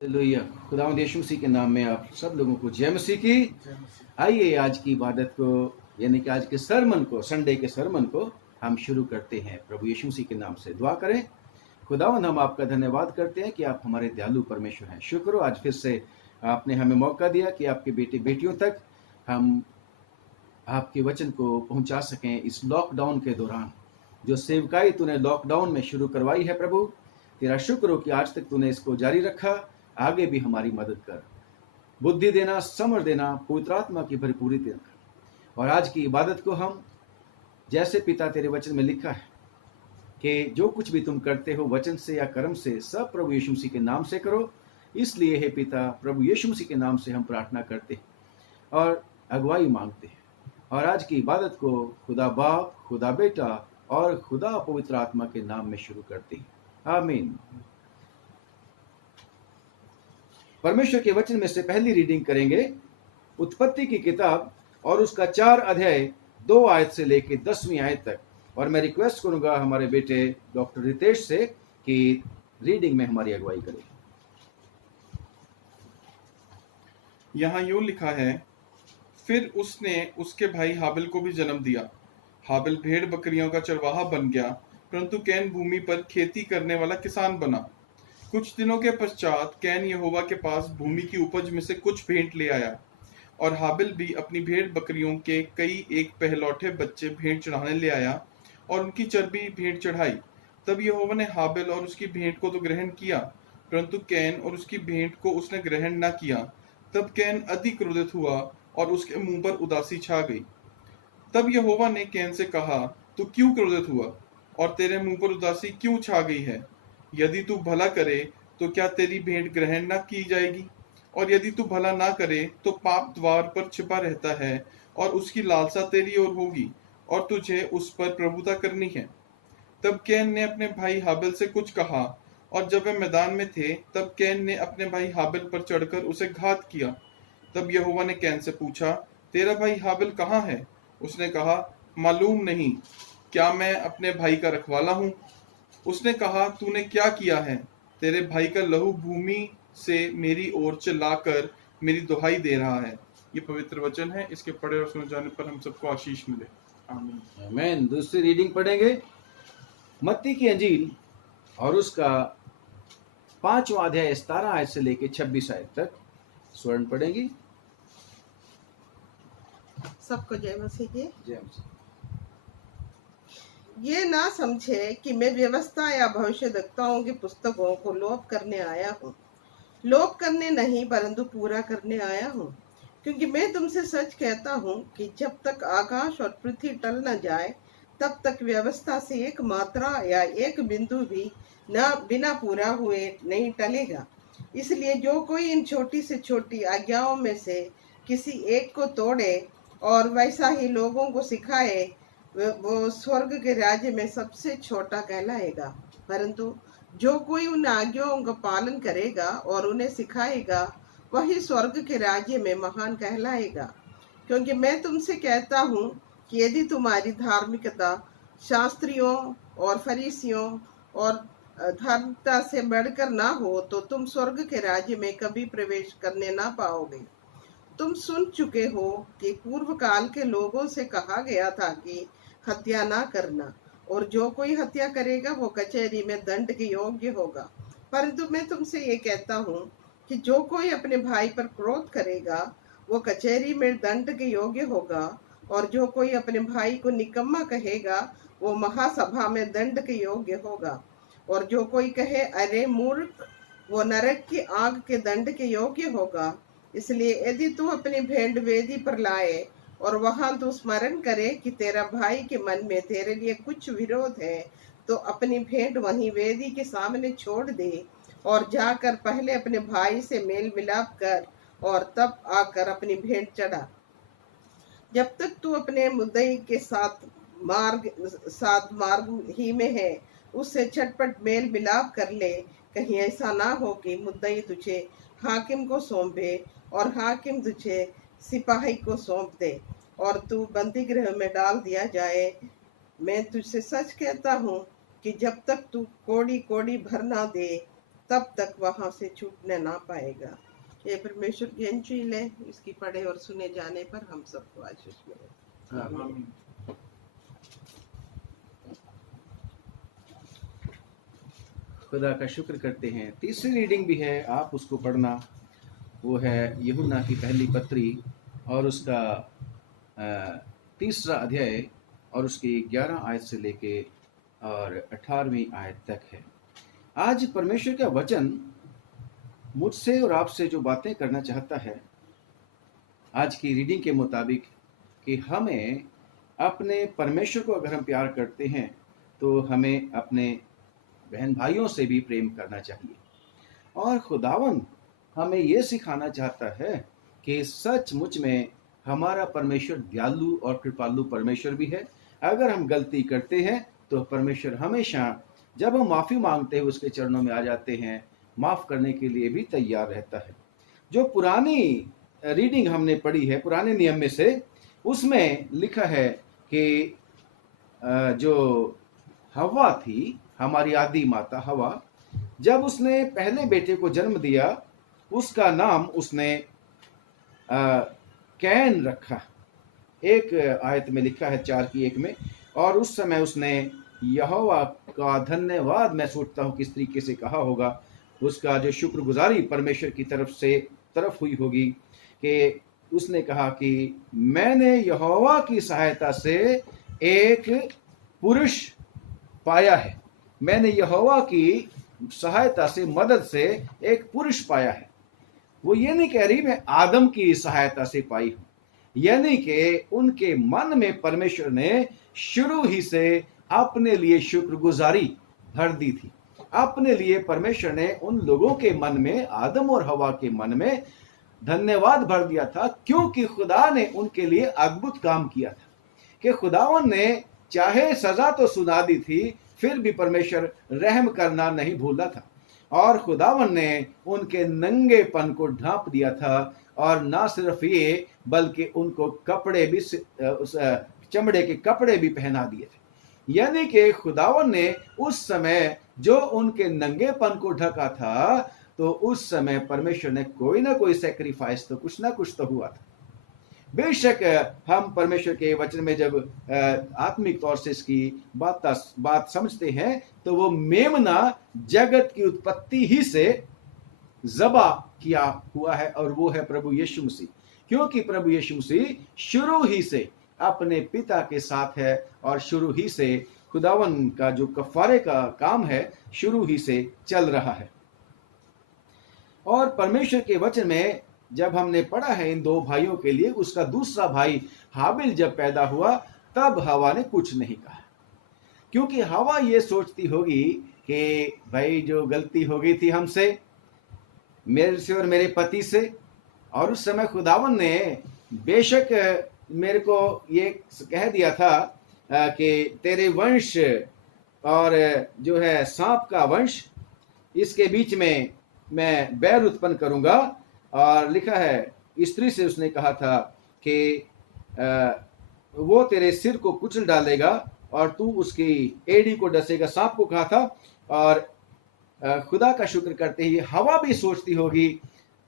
Hallelujah. खुदावंद यीशु मसीह के नाम में आप सब लोगों को जय मसीह की। आइए आज की इबादत को यानी कि आज के सरमन को, संडे के सरमन को हम शुरू करते हैं। प्रभु यीशु मसीह के नाम से दुआ करें। खुदावंद, हम आपका धन्यवाद करते हैं कि आप हमारे दयालु परमेश्वर हैं। शुक्र हो आज फिर से आपने हमें मौका दिया कि आपके बेटे बेटियों तक हम आपके वचन को पहुंचा सकें। इस लॉकडाउन के दौरान जो सेवकाई तूने लॉकडाउन में शुरू करवाई है प्रभु, तेरा शुक्र हो कि आज तक तूने इसको जारी रखा। आगे भी हमारी मदद कर, बुद्धि देना, समझ देना, पवित्र आत्मा की भरपूरी देना। और आज की इबादत को हम जैसे पिता तेरे वचन में लिखा है कि जो कुछ भी तुम करते हो वचन से या कर्म से, सब प्रभु यीशु मसीह के नाम से करो। इसलिए हे पिता, प्रभु यीशु मसीह के नाम से हम प्रार्थना करते हैं और अगुवाई मांगते हैं। और आज की इबादत को खुदा बाप, खुदा बेटा और खुदा पवित्र आत्मा के नाम में शुरू करते हैं। आमीन। परमेश्वर के वचन में से पहली रीडिंग करेंगे उत्पत्ति की किताब और उसका 4 अध्याय 2 आयत से लेकर 10वीं आयत तक। और मैं रिक्वेस्ट करूंगा हमारे बेटे डॉक्टर रितेश से कि रीडिंग में हमारी अगुवाई करें। यहाँ यूं लिखा है, फिर उसने उसके भाई हाबिल को भी जन्म दिया। हाबिल भेड़ बकरियों का चरवाहा बन गया, परंतु कैन भूमि पर खेती करने वाला किसान बना। कुछ दिनों के पश्चात कैन यहोवा के पास भूमि की उपज में से कुछ भेंट ले आया, और हाबिल भी अपनी भेड़ बकरियों के कई एक पहलौठे बच्चे भेंट चढ़ाने ले आया और उनकी चर्बी भेंट चढ़ाई। तब यहोवा ने हाबिल और उसकी भेंट को तो ग्रहण किया, परंतु कैन और उसकी भेंट को उसने ग्रहण न किया। तब कैन अति क्रोधित हुआ और उसके मुंह पर उदासी छा गई। तब यहोवा ने कैन से कहा, तू क्यों क्रोधित हुआ और तेरे मुंह पर उदासी क्यों छा गई है? यदि तू भला करे तो क्या तेरी भेंट ग्रहण न की जाएगी? और यदि तू भला ना करे तो पाप द्वार पर छिपा रहता है और उसकी लालसा तेरी ओर होगी और तुझे उस पर प्रभुता करनी है। तब कैन ने अपने भाई हाबिल से कुछ कहा, और जब वे मैदान में थे तब कैन ने अपने भाई हाबिल पर चढ़कर उसे घात किया। तब यहोवा ने कैन से पूछा, तेरा भाई हाबिल कहाँ है? उसने कहा, मालूम नहीं, क्या मैं अपने भाई का रखवाला हूँ? उसने कहा, तूने क्या किया है? तेरे भाई का लहू भूमि से मेरी ओर चिल्लाकर मेरी दुहाई दे रहा है। ये पवित्र वचन है, इसके पढ़े और सुने जाने पर हम सबको आशीष मिले। आमीन। आमीन। दूसरी रीडिंग पढ़ेंगे मत्ती की अंजील और उसका 5वां अध्याय 17 आयत से लेकर 26 आयत तक। स्वर्ण पढ़ेंगी। सबको जय मसीह की। जय मसीह। ये ना समझे कि मैं व्यवस्था या भविष्यद्वक्ताओं की पुस्तकों को लोप करने आया हूँ। लोप करने नहीं, परंतु पूरा करने आया हूँ। क्योंकि मैं तुमसे सच कहता हूँ कि जब तक आकाश और पृथ्वी टल न जाए, तब तक व्यवस्था से एक मात्रा या एक बिंदु भी न बिना पूरा हुए नहीं टलेगा। इसलिए जो कोई इन छोटी से छोटी आज्ञाओं में से किसी एक को तोड़े और वैसा ही लोगों को सिखाए, वो स्वर्ग के राज्य में सबसे छोटा कहलाएगा। परंतु जो कोई उन आज्ञाओं का पालन करेगा और उन्हें सिखाएगा, वही स्वर्ग के राज्य में महान कहलाएगा। क्योंकि मैं तुमसे कहता हूँ कि यदि तुम्हारी धार्मिकता शास्त्रियों और फरीसियों और धार्मिकता से बढ़कर ना हो, तो तुम स्वर्ग के राज्य में कभी प्रवेश करने ना पाओगे। तुम सुन चुके हो कि पूर्व काल के लोगों से कहा गया था कि हत्या ना करना, और जो कोई हत्या करेगा वो कचहरी में दंड के योग्य होगा। परंतु मैं तुमसे ये कहता हूँ कि जो कोई अपने भाई पर क्रोध करेगा वो कचहरी में दंड के योग्य होगा, और जो कोई अपने भाई को निकम्मा कहेगा वो महासभा में दंड के योग्य होगा। और जो कोई कहे अरे मूर्ख, वो नरक की आग के दंड के योग्य होगा। इसलिए यदि तू अपनी भेंट वेदी पर लाए और वहां तू स्मरण करे कि तेरा भाई के मन में तेरे लिए कुछ विरोध है, तो अपनी भेंट वहीं वेदी के सामने छोड़ दे और जाकर पहले अपने भाई से मेल मिलाप कर और तब आकर अपनी भेंट चढ़ा। जब तक तू अपने मुद्दई के साथ मार्ग ही में है, उससे झटपट मेल मिलाप कर ले। कहीं ऐसा ना हो कि मुद्दई तुझे हाकिम को सौंपे और हाकिम तुझे सिपाही को सौंप दे और तू बंदी गृह में डाल दिया जाए। मैं तुझसे सच कहता हूँ कि जब तक तू कोड़ी कोड़ी भर ना दे, तब तक वहां से छूटने ना पाएगा। ये परमेश्वर की अंजील है, इसकी पढ़े और सुने जाने पर हम सबको आशीष मिले। आमीन। खुदा का शुक्र करते हैं। तीसरी रीडिंग भी है, आप उसको पढ़ना। वो है यूहन्ना की पहली पत्री और उसका 3रा अध्याय और उसकी 11 आयत से लेके और 18वीं आयत तक है। आज परमेश्वर का वचन मुझसे और आपसे जो बातें करना चाहता है आज की रीडिंग के मुताबिक, कि हमें अपने परमेश्वर को अगर हम प्यार करते हैं तो हमें अपने बहन भाइयों से भी प्रेम करना चाहिए। और खुदावन हमें ये सिखाना चाहता है कि सचमुच में हमारा परमेश्वर दयालु और कृपालु परमेश्वर भी है। अगर हम गलती करते हैं तो परमेश्वर हमेशा जब हम माफ़ी मांगते हैं उसके चरणों में आ जाते हैं, माफ़ करने के लिए भी तैयार रहता है। जो पुरानी रीडिंग हमने पढ़ी है पुराने नियम में से, उसमें लिखा है कि जो हवा थी, हमारी आदि माता हवा, जब उसने पहले बेटे को जन्म दिया उसका नाम उसने कैन रखा। एक आयत में लिखा है 4:1 में, और उस समय उसने यहोवा का धन्यवाद, मैं सोचता हूँ किस तरीके से कहा होगा, उसका जो शुक्रगुजारी परमेश्वर की तरफ हुई होगी कि उसने कहा कि मैंने यहोवा की सहायता से एक पुरुष पाया है, मैंने यहोवा की सहायता से, मदद से एक पुरुष पाया है। वो ये नहीं कह रही मैं आदम की सहायता से पाई हूं, यानी कि उनके मन में परमेश्वर ने शुरू ही से अपने लिए शुक्रगुजारी भर दी थी। अपने लिए परमेश्वर ने उन लोगों के मन में, आदम और हवा के मन में धन्यवाद भर दिया था, क्योंकि खुदा ने उनके लिए अद्भुत काम किया था। कि खुदावन ने चाहे सजा तो सुना दी थी, फिर भी परमेश्वर रहम करना नहीं भूला था, और खुदावन ने उनके नंगेपन को ढांप दिया था। और ना सिर्फ ये, बल्कि उनको कपड़े भी, चमड़े के कपड़े भी पहना दिए थे। यानी कि खुदावन ने उस समय जो उनके नंगेपन को ढका था, तो उस समय परमेश्वर ने कोई ना कोई सैक्रिफाइस तो कुछ ना कुछ तो हुआ था। बेशक हम परमेश्वर के वचन में जब आत्मिक तौर से इसकी बात समझते हैं, तो वो मेमना जगत की उत्पत्ति ही से ज़बा किया हुआ है, और वो है प्रभु यीशु मसीह। क्योंकि प्रभु यीशु मसीह शुरू ही से अपने पिता के साथ है, और शुरू ही से खुदावन का जो कफारे का काम है शुरू ही से चल रहा है। और परमेश्वर के वचन में जब हमने पढ़ा है इन दो भाइयों के लिए, उसका दूसरा भाई हाबिल जब पैदा हुआ तब हवा ने कुछ नहीं कहा, क्योंकि हवा ये सोचती होगी कि भाई जो गलती हो गई थी हमसे, मेरे से और मेरे पति से, और उस समय खुदावन ने बेशक मेरे को ये कह दिया था कि तेरे वंश और जो है सांप का वंश, इसके बीच में मैं बैर उत्पन्न करूंगा। और लिखा है स्त्री से उसने कहा था कि वो तेरे सिर को कुचल डालेगा और तू उसकी एड़ी को डसेगा, सांप को कहा था। और खुदा का शुक्र करते ही हवा भी सोचती होगी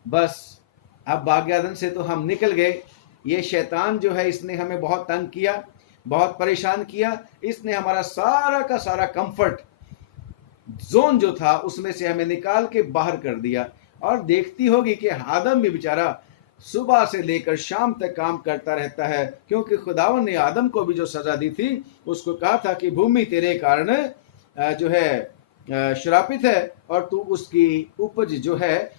बस अब भाग्यादन से तो हम निकल गए, ये शैतान जो है इसने हमें बहुत तंग किया, बहुत परेशान किया, इसने हमारा सारा का सारा कंफर्ट जोन जो था उसमें से हमें निकाल के बाहर कर दिया। और देखती होगी कि आदम भी बेचारा सुबह से लेकर शाम तक काम करता रहता है, क्योंकि खुदावन ने आदम को भी जो सजा दी थी, उसको कहा था कि भूमि तेरे कारण जो है श्रापित है, और तू उसकी उपज जो है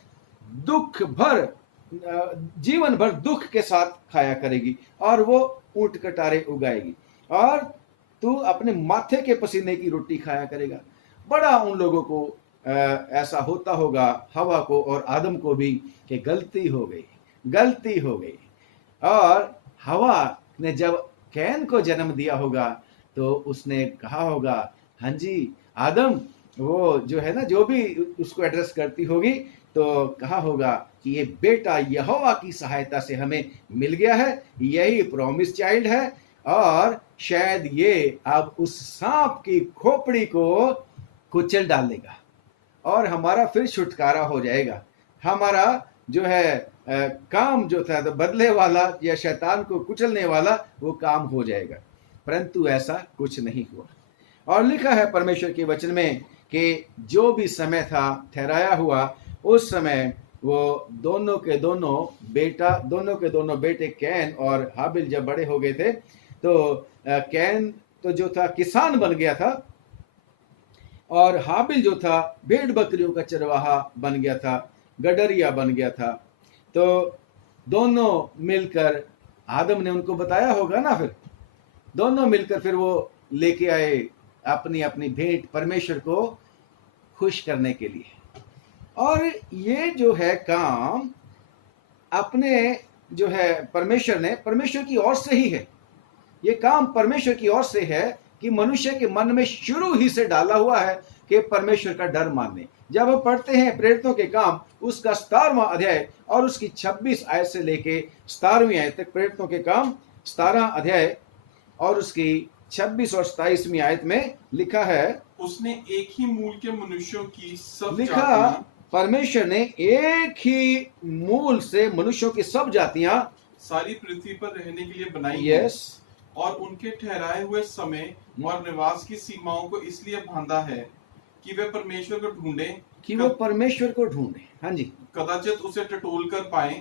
दुख भर, जीवन भर दुख के साथ खाया करेगी, और वो ऊंट कटारे उगाएगी, और तू अपने माथे के पसीने की रोटी खाया करेगा। बड़ा उन लोगों को ऐसा होता होगा, हवा को और आदम को भी, कि गलती हो गई। और हवा ने जब कैन को जन्म दिया होगा तो उसने कहा होगा, हाँ जी आदम, वो जो है ना, जो भी उसको एड्रेस करती होगी, तो कहा होगा कि ये बेटा यहोवा की सहायता से हमें मिल गया है, यही प्रॉमिस चाइल्ड है, और शायद ये अब उस सांप की खोपड़ी को कुचल डालेगा, और हमारा फिर छुटकारा हो जाएगा। हमारा जो है काम जो था तो बदले वाला या शैतान को कुचलने वाला वो काम हो जाएगा, परंतु ऐसा कुछ नहीं हुआ। और लिखा है परमेश्वर के वचन में कि जो भी समय था ठहराया हुआ, उस समय वो दोनों के दोनों बेटे कैन और हाबिल जब बड़े हो गए थे, तो कैन तो जो था किसान बन गया था और हाबिल जो था भेड़ बकरियों का चरवाहा बन गया था, गडरिया बन गया था। तो दोनों मिलकर, आदम ने उनको बताया होगा ना, फिर दोनों मिलकर फिर वो लेके आए अपनी अपनी भेंट परमेश्वर को खुश करने के लिए। और ये जो है काम अपने जो है परमेश्वर की ओर से ही है। ये काम परमेश्वर की ओर से है कि मनुष्य के मन में शुरू ही से डाला हुआ है कि परमेश्वर का डर मानने। जब हम पढ़ते हैं प्रेरितों के काम उसका 17वां अध्याय और उसकी 26 आयत से लेके 17वीं आयत तक, प्रेरितों के काम 17 अध्याय और उसकी 26 और 27वीं आयत में लिखा है, उसने एक ही मूल के मनुष्यों की सब लिखा जातियां, परमेश्वर ने एक ही मूल से मनुष्यों की सब जातियां सारी पृथ्वी पर रहने के लिए बनाई हैं, यस और उनके ठहराए हुए समय और निवास की सीमाओं को इसलिए बांधा है कि वे परमेश्वर को ढूंढें, कि वो परमेश्वर को ढूंढे। हाँ जी, कदाचित उसे टटोल कर पाए,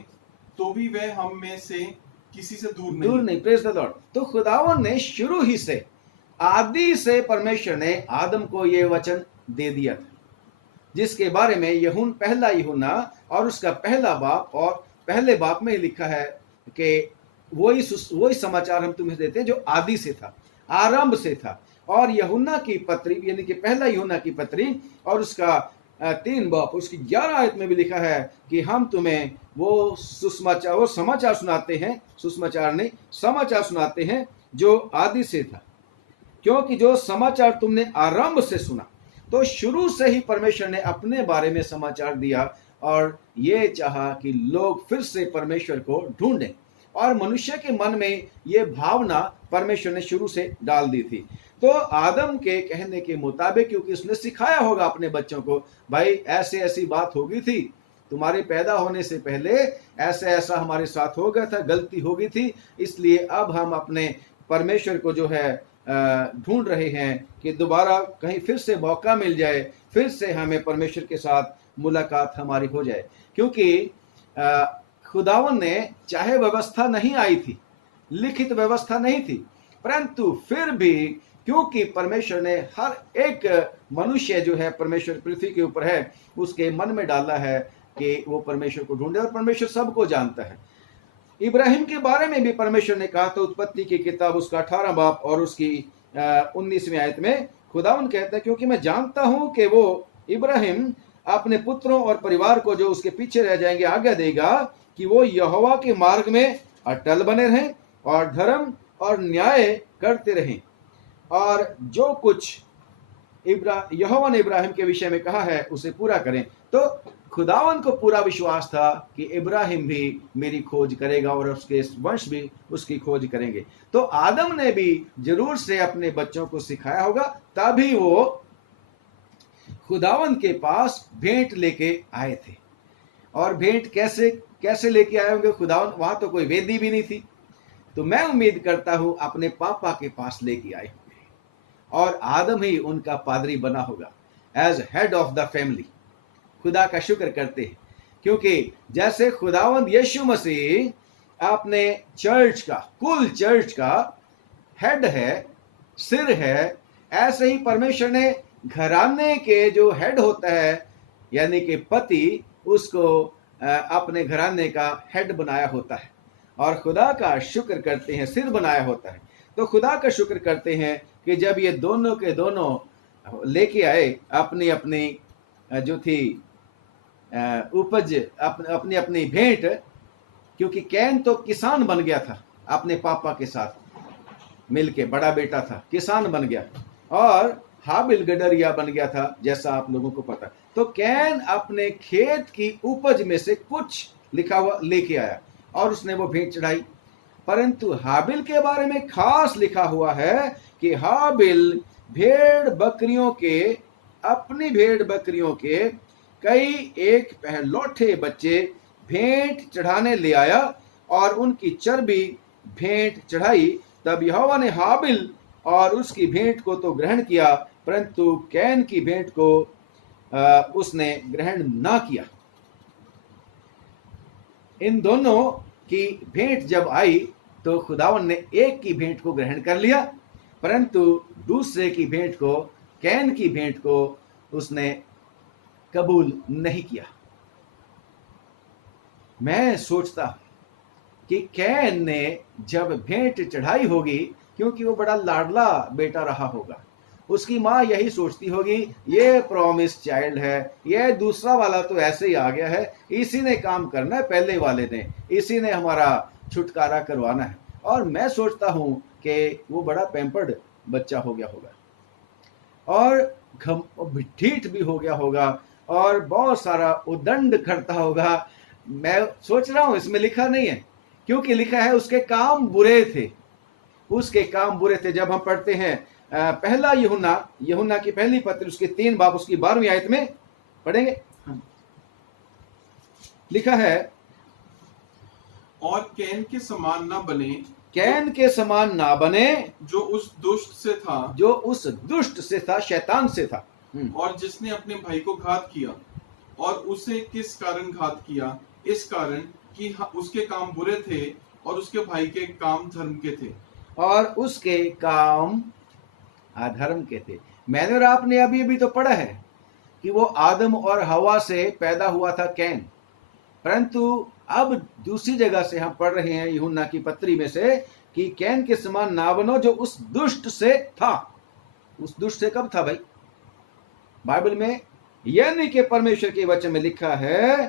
तो भी वे हम में से किसी से दूर नहीं। Praise the Lord. तो खुदावन ने शुरू ही से, आदि से परमेश्वर ने आदम को ये वचन दे दिया था, जिसके बारे में पहला यूहन्ना और उसका पहला बाप और पहले बाप में लिखा है कि वही समाचार हम तुम्हें देते हैं जो आदि से था, आरंभ से था। और यूहन्ना की पत्री यानी कि पहला यूहन्ना की पत्री और उसका 3 बाप उसकी 11 आयत में भी लिखा है कि हम तुम्हें वो समाचार सुनाते हैं, समाचार सुनाते हैं जो आदि से था, क्योंकि जो समाचार तुमने आरंभ से सुना। तो शुरू से ही परमेश्वर ने अपने बारे में समाचार दिया और ये चाहा कि लोग फिर से परमेश्वर को ढूंढें। और मनुष्य के मन में ये भावना परमेश्वर ने शुरू से डाल दी थी। तो आदम के कहने के मुताबिक, क्योंकि उसने सिखाया होगा अपने बच्चों को, भाई ऐसे ऐसी बात हो गई थी, तुम्हारे पैदा होने से पहले ऐसा हमारे साथ हो गया था, गलती हो गई थी, इसलिए अब हम अपने परमेश्वर को जो है ढूंढ रहे हैं कि दोबारा कहीं फिर से मौका मिल जाए, फिर से हमें परमेश्वर के साथ मुलाकात हमारी हो जाए। क्योंकि खुदावन ने चाहे व्यवस्था नहीं आई थी, लिखित व्यवस्था नहीं थी, परंतु फिर भी क्योंकि परमेश्वर ने हर एक मनुष्य जो है परमेश्वर पृथ्वी के ऊपर है, उसके मन में डाला है कि वो परमेश्वर को ढूंढे, और परमेश्वर सबको जानता है। इब्राहिम के बारे में भी परमेश्वर ने कहा था, उत्पत्ति की किताब उसका 18 बाप और उसकी 19वीं आयत में खुदावन कहता है, क्योंकि मैं जानता हूं कि वो इब्राहिम अपने पुत्रों और परिवार को जो उसके पीछे रह जाएंगे आज्ञा देगा कि वो यहोवा के मार्ग में अटल बने रहें और धर्म और न्याय करते रहें, और जो कुछ यहोवा ने इब्राहिम के विषय में कहा है उसे पूरा करें। तो खुदावन को पूरा विश्वास था कि इब्राहिम भी मेरी खोज करेगा और उसके वंश भी उसकी खोज करेंगे। तो आदम ने भी जरूर से अपने बच्चों को सिखाया होगा, तभी वो खुदावन के पास भेंट लेके आए थे। और भेंट कैसे लेके आए होंगे खुदावन? वहां तो कोई वेदी भी नहीं थी। तो मैं उम्मीद करता हूं अपने पापा के पास लेके आए होंगे और आदम ही उनका पादरी बना होगा as head of the family. खुदा का शुक्र करते हैं, क्योंकि जैसे खुदावंद यीशु मसीह अपने चर्च का, कुल चर्च का हेड है, सिर है, ऐसे ही परमेश्वर ने घराने के जो हेड होता है यानी कि पति, उसको अपने घराने का हेड बनाया होता है और खुदा का शुक्र करते हैं, सिर बनाया होता है। तो खुदा का शुक्र करते हैं कि जब ये दोनों के दोनों लेके आए अपनी अपनी जो थी उपज, अपनी अपनी भेंट, क्योंकि कैन तो किसान बन गया था अपने पापा के साथ मिलके, बड़ा बेटा था, किसान बन गया, और हाबिल गडरिया बन गया था, जैसा आप लोगों को पता। तो कैन अपने खेत की उपज में से कुछ लिखा हुआ लेके आया और उसने वो भेंट चढ़ाई। परंतु हाबिल के बारे में खास लिखा हुआ है कि हाबिल भेड़ बकरियों के अपनी भेड़ बकरियों के कई एक पहलौठे बच्चे भेंट चढ़ाने ले आया और उनकी चर्बी भेंट चढ़ाई। तब यहोवा ने हाबिल और उसकी भेंट को तो ग्रहण किया, परंतु कैन की भेंट को उसने ग्रहण ना किया। इन दोनों की भेंट जब आई तो खुदावन ने एक की भेंट को ग्रहण कर लिया, परंतु दूसरे की भेंट को, कैन की भेंट को उसने कबूल नहीं किया। मैं सोचता कि कैन ने जब भेंट चढ़ाई होगी, क्योंकि वो बड़ा लाडला बेटा रहा होगा, उसकी माँ यही सोचती होगी ये प्रॉमिस चाइल्ड है, ये दूसरा वाला तो ऐसे ही आ गया है, इसी ने काम करना है, पहले वाले ने, इसी ने हमारा छुटकारा करवाना है। और मैं सोचता हूँ कि वो बड़ा पैम्पर्ड बच्चा हो गया होगा और ढीठ भी हो गया होगा और बहुत सारा उदंड करता होगा। मैं सोच रहा हूँ, इसमें लिखा नहीं है, क्योंकि लिखा है उसके काम बुरे थे, उसके काम बुरे थे। जब हम पढ़ते हैं पहला यूहन्ना की पहली पत्री उसके 3 बाब उसकी 12वीं आयत में पढ़ेंगे, लिखा है और कैन के समान ना बने, कैन के समान ना बने जो उस दुष्ट से था, जो उस दुष्ट से था, शैतान से था। और जिसने अपने भाई को घात किया। और उसे किस कारण घात किया? इस कारण कि उसके काम बुरे थे और उसके भाई के काम धर्म के थे। और उसके काम अधर्म के थे। मैंने और आपने अभी अभी तो पढ़ा है कि वो आदम और हवा से पैदा हुआ था कैन, परंतु अब दूसरी जगह से हम पढ़ रहे हैं यूहन्ना की पत्री में से कि कैन के समान ना बनो जो उस दुष्ट से था। उस दुष्ट से कब था भाई? बाइबल में, यानी कि परमेश्वर के वचन में लिखा है,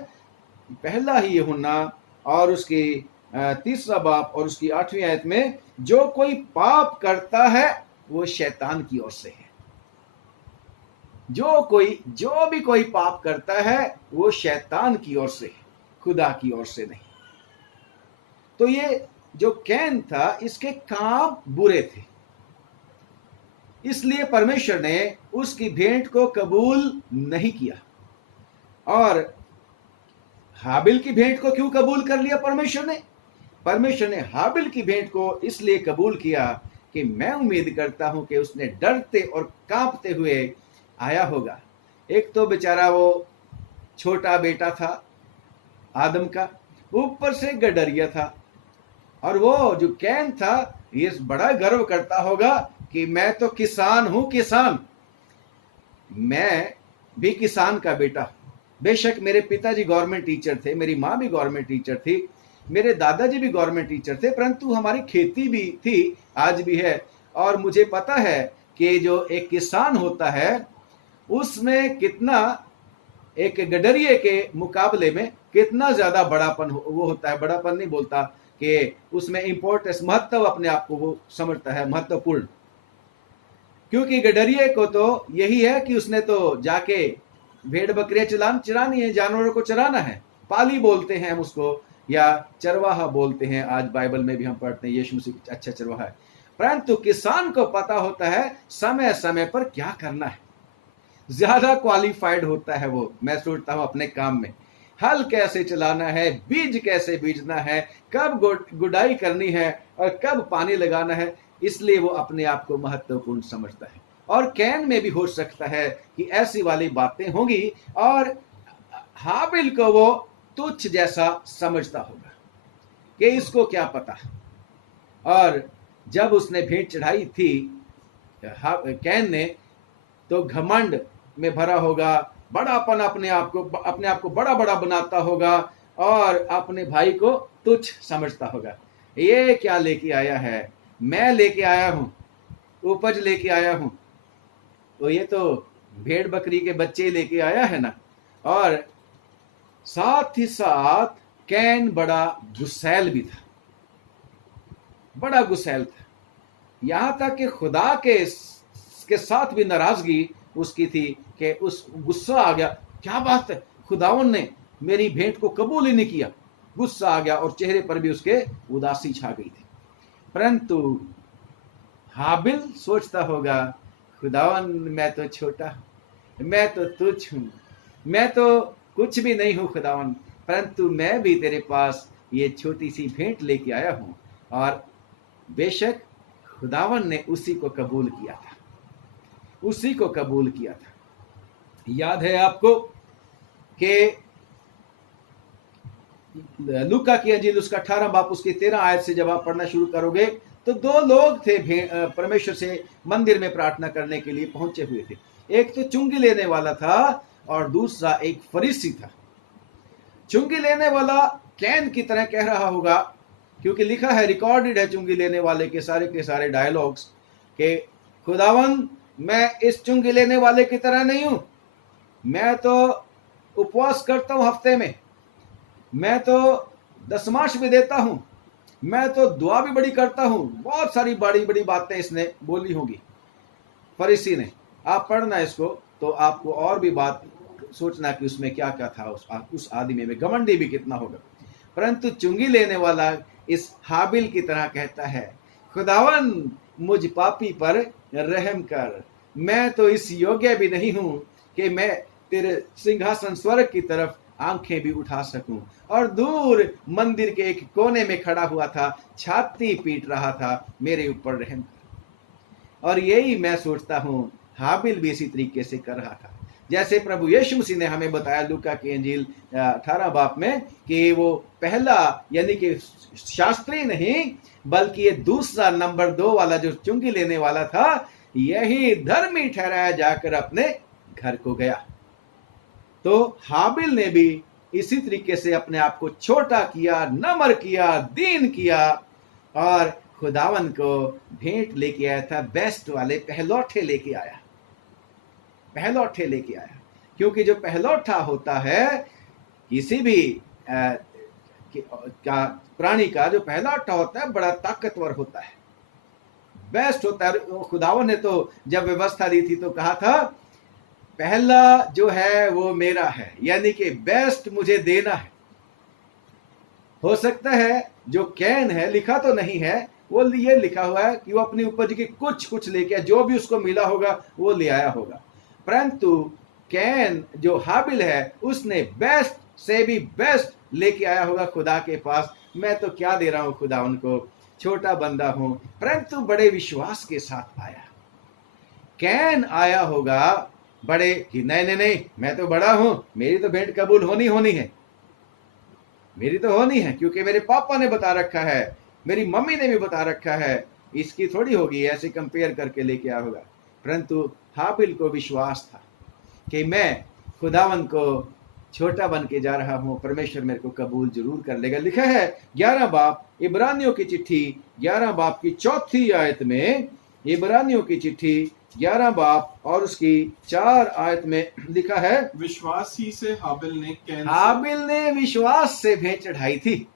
पहला ही यूहन्ना और उसकी 3रा बाब और उसकी 8वीं आयत में, जो कोई पाप करता है वो शैतान की ओर से है। जो भी कोई पाप करता है वो शैतान की ओर से है, खुदा की ओर से नहीं। तो ये जो कैन था, इसके काम बुरे थे, इसलिए परमेश्वर ने उसकी भेंट को कबूल नहीं किया। और हाबिल की भेंट को क्यों कबूल कर लिया परमेश्वर ने? परमेश्वर ने हाबिल की भेंट को इसलिए कबूल किया कि मैं उम्मीद करता हूं कि उसने डरते और कांपते हुए आया होगा। एक तो बेचारा वो छोटा बेटा था आदम का, ऊपर से गडरिया था, और वो जो कैन था ये बड़ा गर्व करता होगा कि मैं तो किसान हूं, किसान, मैं भी किसान का बेटा। बेशक मेरे पिताजी गवर्नमेंट टीचर थे, मेरी माँ भी गवर्नमेंट टीचर थी, मेरे दादाजी भी गवर्नमेंट टीचर थे, परंतु हमारी खेती भी थी, आज भी है। और मुझे पता है कि जो एक किसान होता है उसमें कितना, एक गडरिये के मुकाबले में कितना ज्यादा बड़ापन वो होता है। बड़ापन नहीं बोलता, कि उसमें इंपॉर्टेंस, महत्व अपने आप को वो समझता है महत्वपूर्ण, क्योंकि गडरिये को तो यही है कि उसने तो जाके भेड़ बकरियां चरानी है, जानवरों को चराना है। पाली बोलते हैं हम उसको, या चरवाहा बोलते हैं। आज बाइबल में भी हम पढ़ते हैं यीशु मसीह अच्छा चरवाहा है। परंतु किसान को पता होता है समय समय पर क्या करना है, ज्यादा क्वालिफाइड होता है वो, मैं सोचता हूं अपने काम में। हल कैसे चलाना है, बीज कैसे बीजना है, कब गुडाई करनी है और कब पानी लगाना है, इसलिए वो अपने आप को महत्वपूर्ण समझता है। और कैन में भी हो सकता है कि ऐसी वाली बातें होंगी, और हाबिल को वो तुच्छ जैसा समझता होगा कि इसको क्या पता। और जब उसने भेंट चढ़ाई थी कैन ने, तो घमंड में भरा होगा, बड़ापन, अपने आप को बड़ा बड़ा बनाता होगा और अपने भाई को तुच्छ समझता होगा। ये क्या लेके आया है, मैं लेके आया हूं, उपज लेके आया हूं, तो ये तो भेड़ बकरी के बच्चे लेके आया है ना। और साथ ही साथ कैन बड़ा गुस्सैल भी था, बड़ा गुस्सैल था, यहां तक कि खुदा के साथ भी नाराजगी उसकी थी कि उस गुस्सा आ गया, क्या बात है, खुदावन ने मेरी भेंट को कबूल ही नहीं किया। गुस्सा आ गया और चेहरे पर भी उसके उदासी छा गई थी। परंतु हाबिल सोचता होगा, खुदावन मैं तो छोटा, मैं तो तुच्छ हूँ, मैं तो कुछ भी नहीं हूँ खुदावन, परंतु मैं भी तेरे पास ये छोटी सी भेंट लेके आया हूँ। और बेशक खुदावन ने उसी को कबूल किया था, उसी को कबूल किया था। याद है आपको कि लूका की अंजील उसका 18 बाप उसकी 13 आयत से जब आप पढ़ना शुरू करोगे तो दो लोग थे परमेश्वर से मंदिर में प्रार्थना करने के लिए पहुंचे हुए थे। एक तो चुंगी लेने वाला था और दूसरा एक फरीसी था। चुंगी लेने वाला कैन की तरह कह रहा होगा, क्योंकि लिखा है, रिकॉर्डेड है चुंगी लेने वाले के सारे डायलॉग्स के, खुदावन मैं इस चुंगी लेने वाले की तरह नहीं हूं, मैं तो उपवास करता हूं हफ्ते में, मैं तो दशमांश भी देता हूं, मैं तो दुआ भी बड़ी करता हूं। बहुत सारी बड़ी बड़ी बातें इसने बोली होंगी फरीसी ने। आप पढ़ना इसको तो आपको और भी बात सोचना कि उसमें क्या क्या था, उस आदमी में घमंडी भी कितना होगा। परंतु चुंगी लेने वाला इस हाबिल की तरह कहता है, खुदावन मुझ पापी पर रहम कर, मैं तो इस योग्य भी नहीं हूं कि मैं तेरे सिंहासन स्वर्ग की तरफ आंखें भी उठा सकूं। और दूर मंदिर के एक कोने में खड़ा हुआ था, छाती पीट रहा था, मेरे ऊपर रहम कर। और यही मैं सोचता हूं हाबिल भी इसी तरीके से कर रहा था, जैसे प्रभु यीशु मसीह ने हमें बताया लूका की अंजील 18 बाप में कि वो पहला यानी कि शास्त्री नहीं बल्कि ये दूसरा नंबर 2 वाला जो चुंगी लेने वाला था, यही धर्मी ठहराया जाकर अपने घर को गया। तो हाबिल ने भी इसी तरीके से अपने आप को छोटा किया, नम्र किया, दीन किया और खुदावन को भेंट लेके आया था, बेस्ट वाले पहलौठे लेके आया, पहलौठे लेके आया। क्योंकि जो पहलौठा होता है किसी भी प्राणी का, जो पहलौठा होता है बड़ा ताकतवर होता है, बेस्ट होता है। खुदावन ने तो जब व्यवस्था दी थी तो कहा था पहला जो है वो मेरा है, यानी कि बेस्ट मुझे देना है। हो सकता है जो कैन है, लिखा तो नहीं है, वो ये लिखा हुआ है कि वो अपनी उपज की कुछ लेके जो भी उसको मिला होगा वो ले आया होगा। परंतु कैन जो हाबिल है उसने बेस्ट से भी बेस्ट लेके आया होगा खुदा के पास। मैं तो क्या दे रहा हूं खुदा उनको, छोटा बंदा हूं, परंतु बड़े विश्वास के साथ आया। कैन आया होगा बड़े कि नहीं मैं तो बड़ा हूं, मेरी तो भेंट कबूल होनी है, मेरी तो होनी है, क्योंकि मेरे पापा ने बता रखा है, मेरी मम्मी ने भी बता रखा है, इसकी थोड़ी होगी, ऐसे कंपेयर करके लेके आया होगा। परंतु हाबिल को विश्वास था कि मैं खुदावन को छोटा बन के जा रहा हूं, परमेश्वर मेरे को कबूल जरूर कर लेगा। लिखा है 11 बाप इब्रानियों की चिट्ठी 11 बाप की 4थी आयत में, इब्रानियों की चिट्ठी 11 बाप और उसकी 4 आयत में लिखा है, विश्वास ही से हाबिल ने विश्वास से भेंट चढ़ाई थी,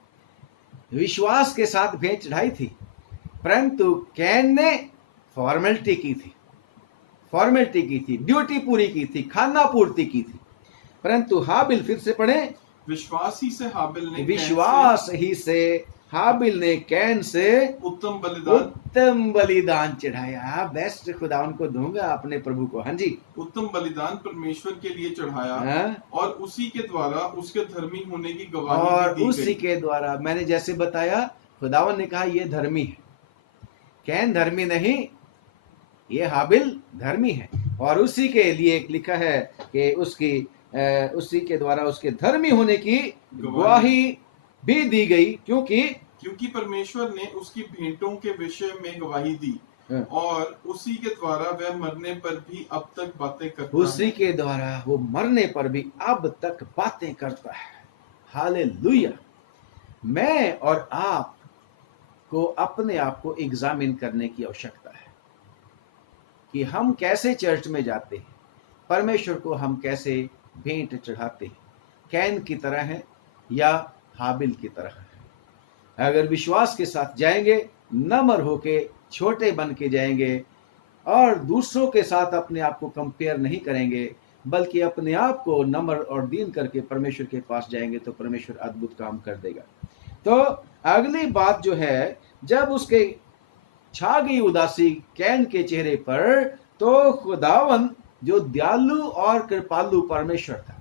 विश्वास के साथ भेंट चढ़ाई थी। परंतु कैन ने फॉर्मेलिटी की थी, ड्यूटी पूरी की थी, खाना पूर्ति की थी। परंतु हाबिल, फिर से पढ़े, विश्वास ही से हाबिल ने कैन से उत्तम बलिदान चढ़ाया। बेस्ट खुदा उनको दूंगा अपने प्रभु को। हाँ जी, उत्तम बलिदान परमेश्वर के लिए चढ़ाया और उसी के द्वारा उसके धर्मी होने की गवाही और दी उसी के द्वारा, मैंने जैसे बताया, खुदावन ने कहा ये धर्मी है, कैन धर्मी नहीं, ये हाबिल धर्मी है। और उसी के लिए लिखा है कि उसी के द्वारा उसके धर्मी होने की गवाही भी दी गई, क्योंकि परमेश्वर ने उसकी भेंटों के विषय में गवाही दी और उसी के द्वारा वह मरने पर भी अब तक बातें करता है। उसी के द्वारा वो मरने पर भी अब तक बातें करता है। हालेलुया। मैं और आप को अपने आप को एग्जामिन करने की आवश्यकता है कि हम कैसे चर्च में जाते हैं, परमेश्वर को हम कैसे भेंट चढ़ाते हैं, कैन की तरह है या हाबिल की तरह है। अगर विश्वास के साथ जाएंगे, नम्र होके छोटे बन के जाएंगे और दूसरों के साथ अपने आप को कंपेयर नहीं करेंगे, बल्कि अपने आप को नम्र और दीन करके परमेश्वर के पास जाएंगे, तो परमेश्वर अद्भुत काम कर देगा। तो अगली बात जो है, जब उसके छा गई उदासी कैन के चेहरे पर, तो खुदावन जो दयालु और कृपालु परमेश्वर था।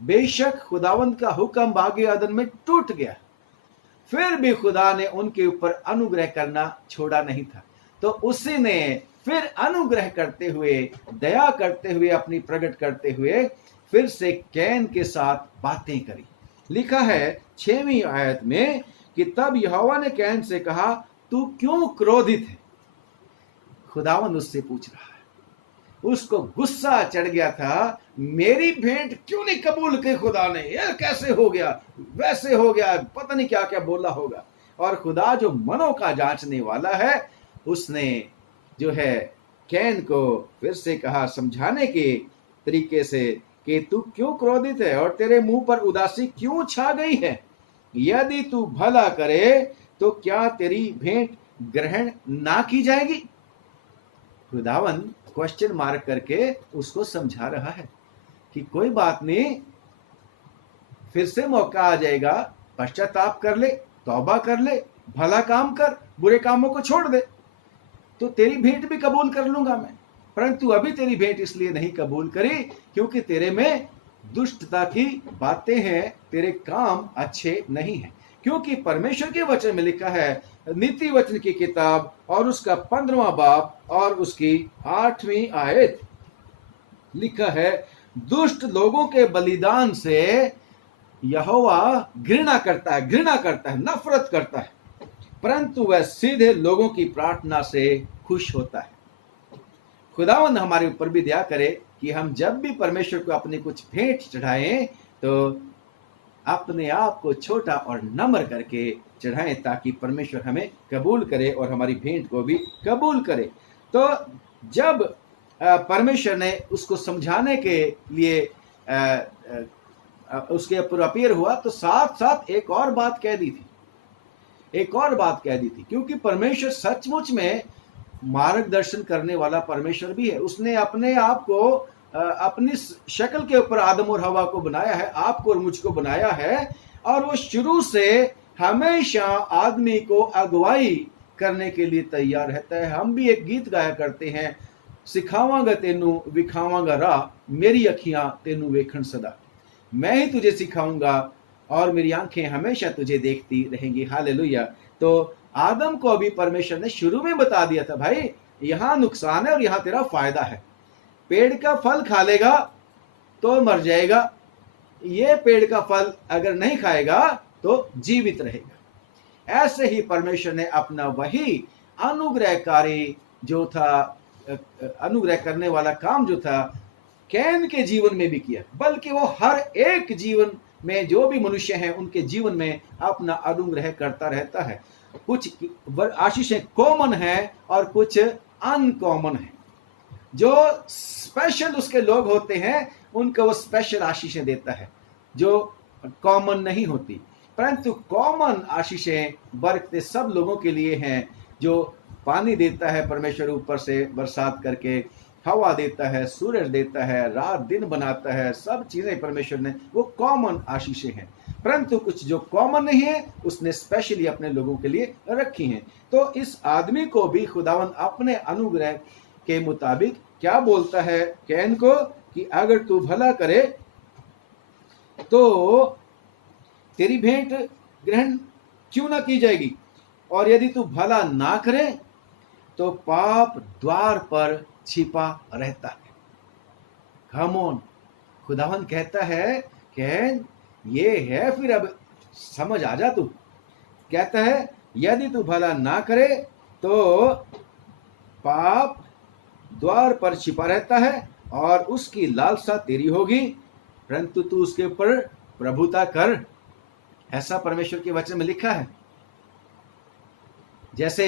बेशक खुदावंद का हुक्म बागे अदन में टूट गया, फिर भी खुदा ने उनके ऊपर अनुग्रह करना छोड़ा नहीं था। तो उसी ने फिर अनुग्रह करते हुए, दया करते हुए, अपनी प्रकट करते हुए फिर से कैन के साथ बातें करी। लिखा है 6वीं आयत में कि तब यहोवा ने कैन से कहा, तू क्यों क्रोधित है? खुदावंद उससे पूछ रहा है। उसको गुस्सा चढ़ गया था, मेरी भेंट क्यों नहीं कबूल की खुदा ने? ये कैसे हो गया, वैसे हो गया, पता नहीं क्या क्या बोला होगा। और खुदा जो मनों का जांचने वाला है, उसने जो है कैन को फिर से कहा समझाने के तरीके से कि तू क्यों क्रोधित है और तेरे मुंह पर उदासी क्यों छा गई है? यदि तू भला करे तो क्या तेरी भेंट ग्रहण ना की जाएगी? खुदावन क्वेश्चन मार्क करके उसको समझा रहा है कि कोई बात नहीं, फिर से मौका आ जाएगा, पश्चाताप कर ले, तौबा कर ले, भला काम कर, बुरे कामों को छोड़ दे, तो तेरी भेंट भी कबूल कर लूंगा मैं। परंतु अभी तेरी भेंट इसलिए नहीं कबूल करी क्योंकि तेरे में दुष्टता की बातें हैं, तेरे काम अच्छे नहीं हैं। क्योंकि परमेश्वर के वचन में लिखा है, नीति वचन की किताब और उसका 15वां बाब और उसकी 8वीं आयत, लिखा है, दुष्ट लोगों के बलिदान से यहोवा घृणा करता है, नफरत करता है, परंतु वह सीधे लोगों की प्रार्थना से खुश होता है। खुदावंद हमारे ऊपर भी दया करे कि हम जब भी परमेश्वर को अपनी कुछ भेंट चढ़ाएं तो अपने आप को छोटा और नम्र करके चढ़ाएं, ताकि परमेश्वर हमें कबूल करे और हमारी भेंट को भी कबूल करे। तो जब परमेश्वर ने उसको समझाने के लिए उसके ऊपर अपीयर हुआ, तो साथ साथ एक और बात कह दी थी, क्योंकि परमेश्वर सचमुच में मार्गदर्शन करने वाला परमेश्वर भी है। उसने अपने आप को अपनी शक्ल के ऊपर आदम और हवा को बनाया है, आपको और मुझको बनाया है, और वो शुरू से हमेशा आदमी को अगुवाई करने के लिए तैयार रहता है। हम भी एक गीत गाया करते हैं, सिखावांगा तेनू विखावांगा राह, मेरी अखियां तेनू वेखण सदा। मैं ही तुझे सिखाऊंगा और मेरी आंखें हमेशा तुझे देखती रहेंगी। हालेलुया। तो आदम को भी परमेश्वर ने शुरू में बता दिया था, भाई यहां नुकसान है और यहां तेरा फायदा है। पेड़ का फल खा लेगा तो मर जाएगा, ये पेड़ का फल अगर नहीं खाएगा तो जीवित रहेगा। ऐसे ही परमेश्वर ने अपना वही अनुग्रहकारी जो था, अनुग्रह करने वाला काम जो था, कैन के जीवन में भी किया, बल्कि वो हर एक जीवन में जो भी मनुष्य हैं उनके जीवन में अपना अनुग्रह करता रहता है। कुछ आशीषें कॉमन है और कुछ अनकॉमन है। जो स्पेशल उसके लोग होते हैं उनको वो स्पेशल आशीषें देता है जो कॉमन नहीं होती, परंतु कॉमन आशीषें बरकते सब लोगों के लिए हैं। जो पानी देता है परमेश्वर ऊपर से बरसात करके, हवा देता है, सूरज देता है, रात दिन बनाता है, सब चीजें परमेश्वर ने, वो कॉमन आशीषें हैं। परंतु कुछ जो कॉमन नहीं है उसने स्पेशली अपने लोगों के लिए रखी हैं। तो इस आदमी को भी खुदावंद अपने अनुग्रह के मुताबिक क्या बोलता है कैन को कि अगर तू भला करे तो तेरी भेंट ग्रहण क्यों ना की जाएगी, और यदि तू भला ना करे तो पाप द्वार पर छिपा रहता है। कम ऑन, खुदावंद कहता है कैन ये है, फिर अब समझ आ जा तू। कहता है यदि तू भला ना करे तो पाप द्वार पर छिपा रहता है और उसकी लालसा तेरी होगी, परंतु तू उसके ऊपर प्रभुता कर। ऐसा परमेश्वर के वचन में लिखा है। जैसे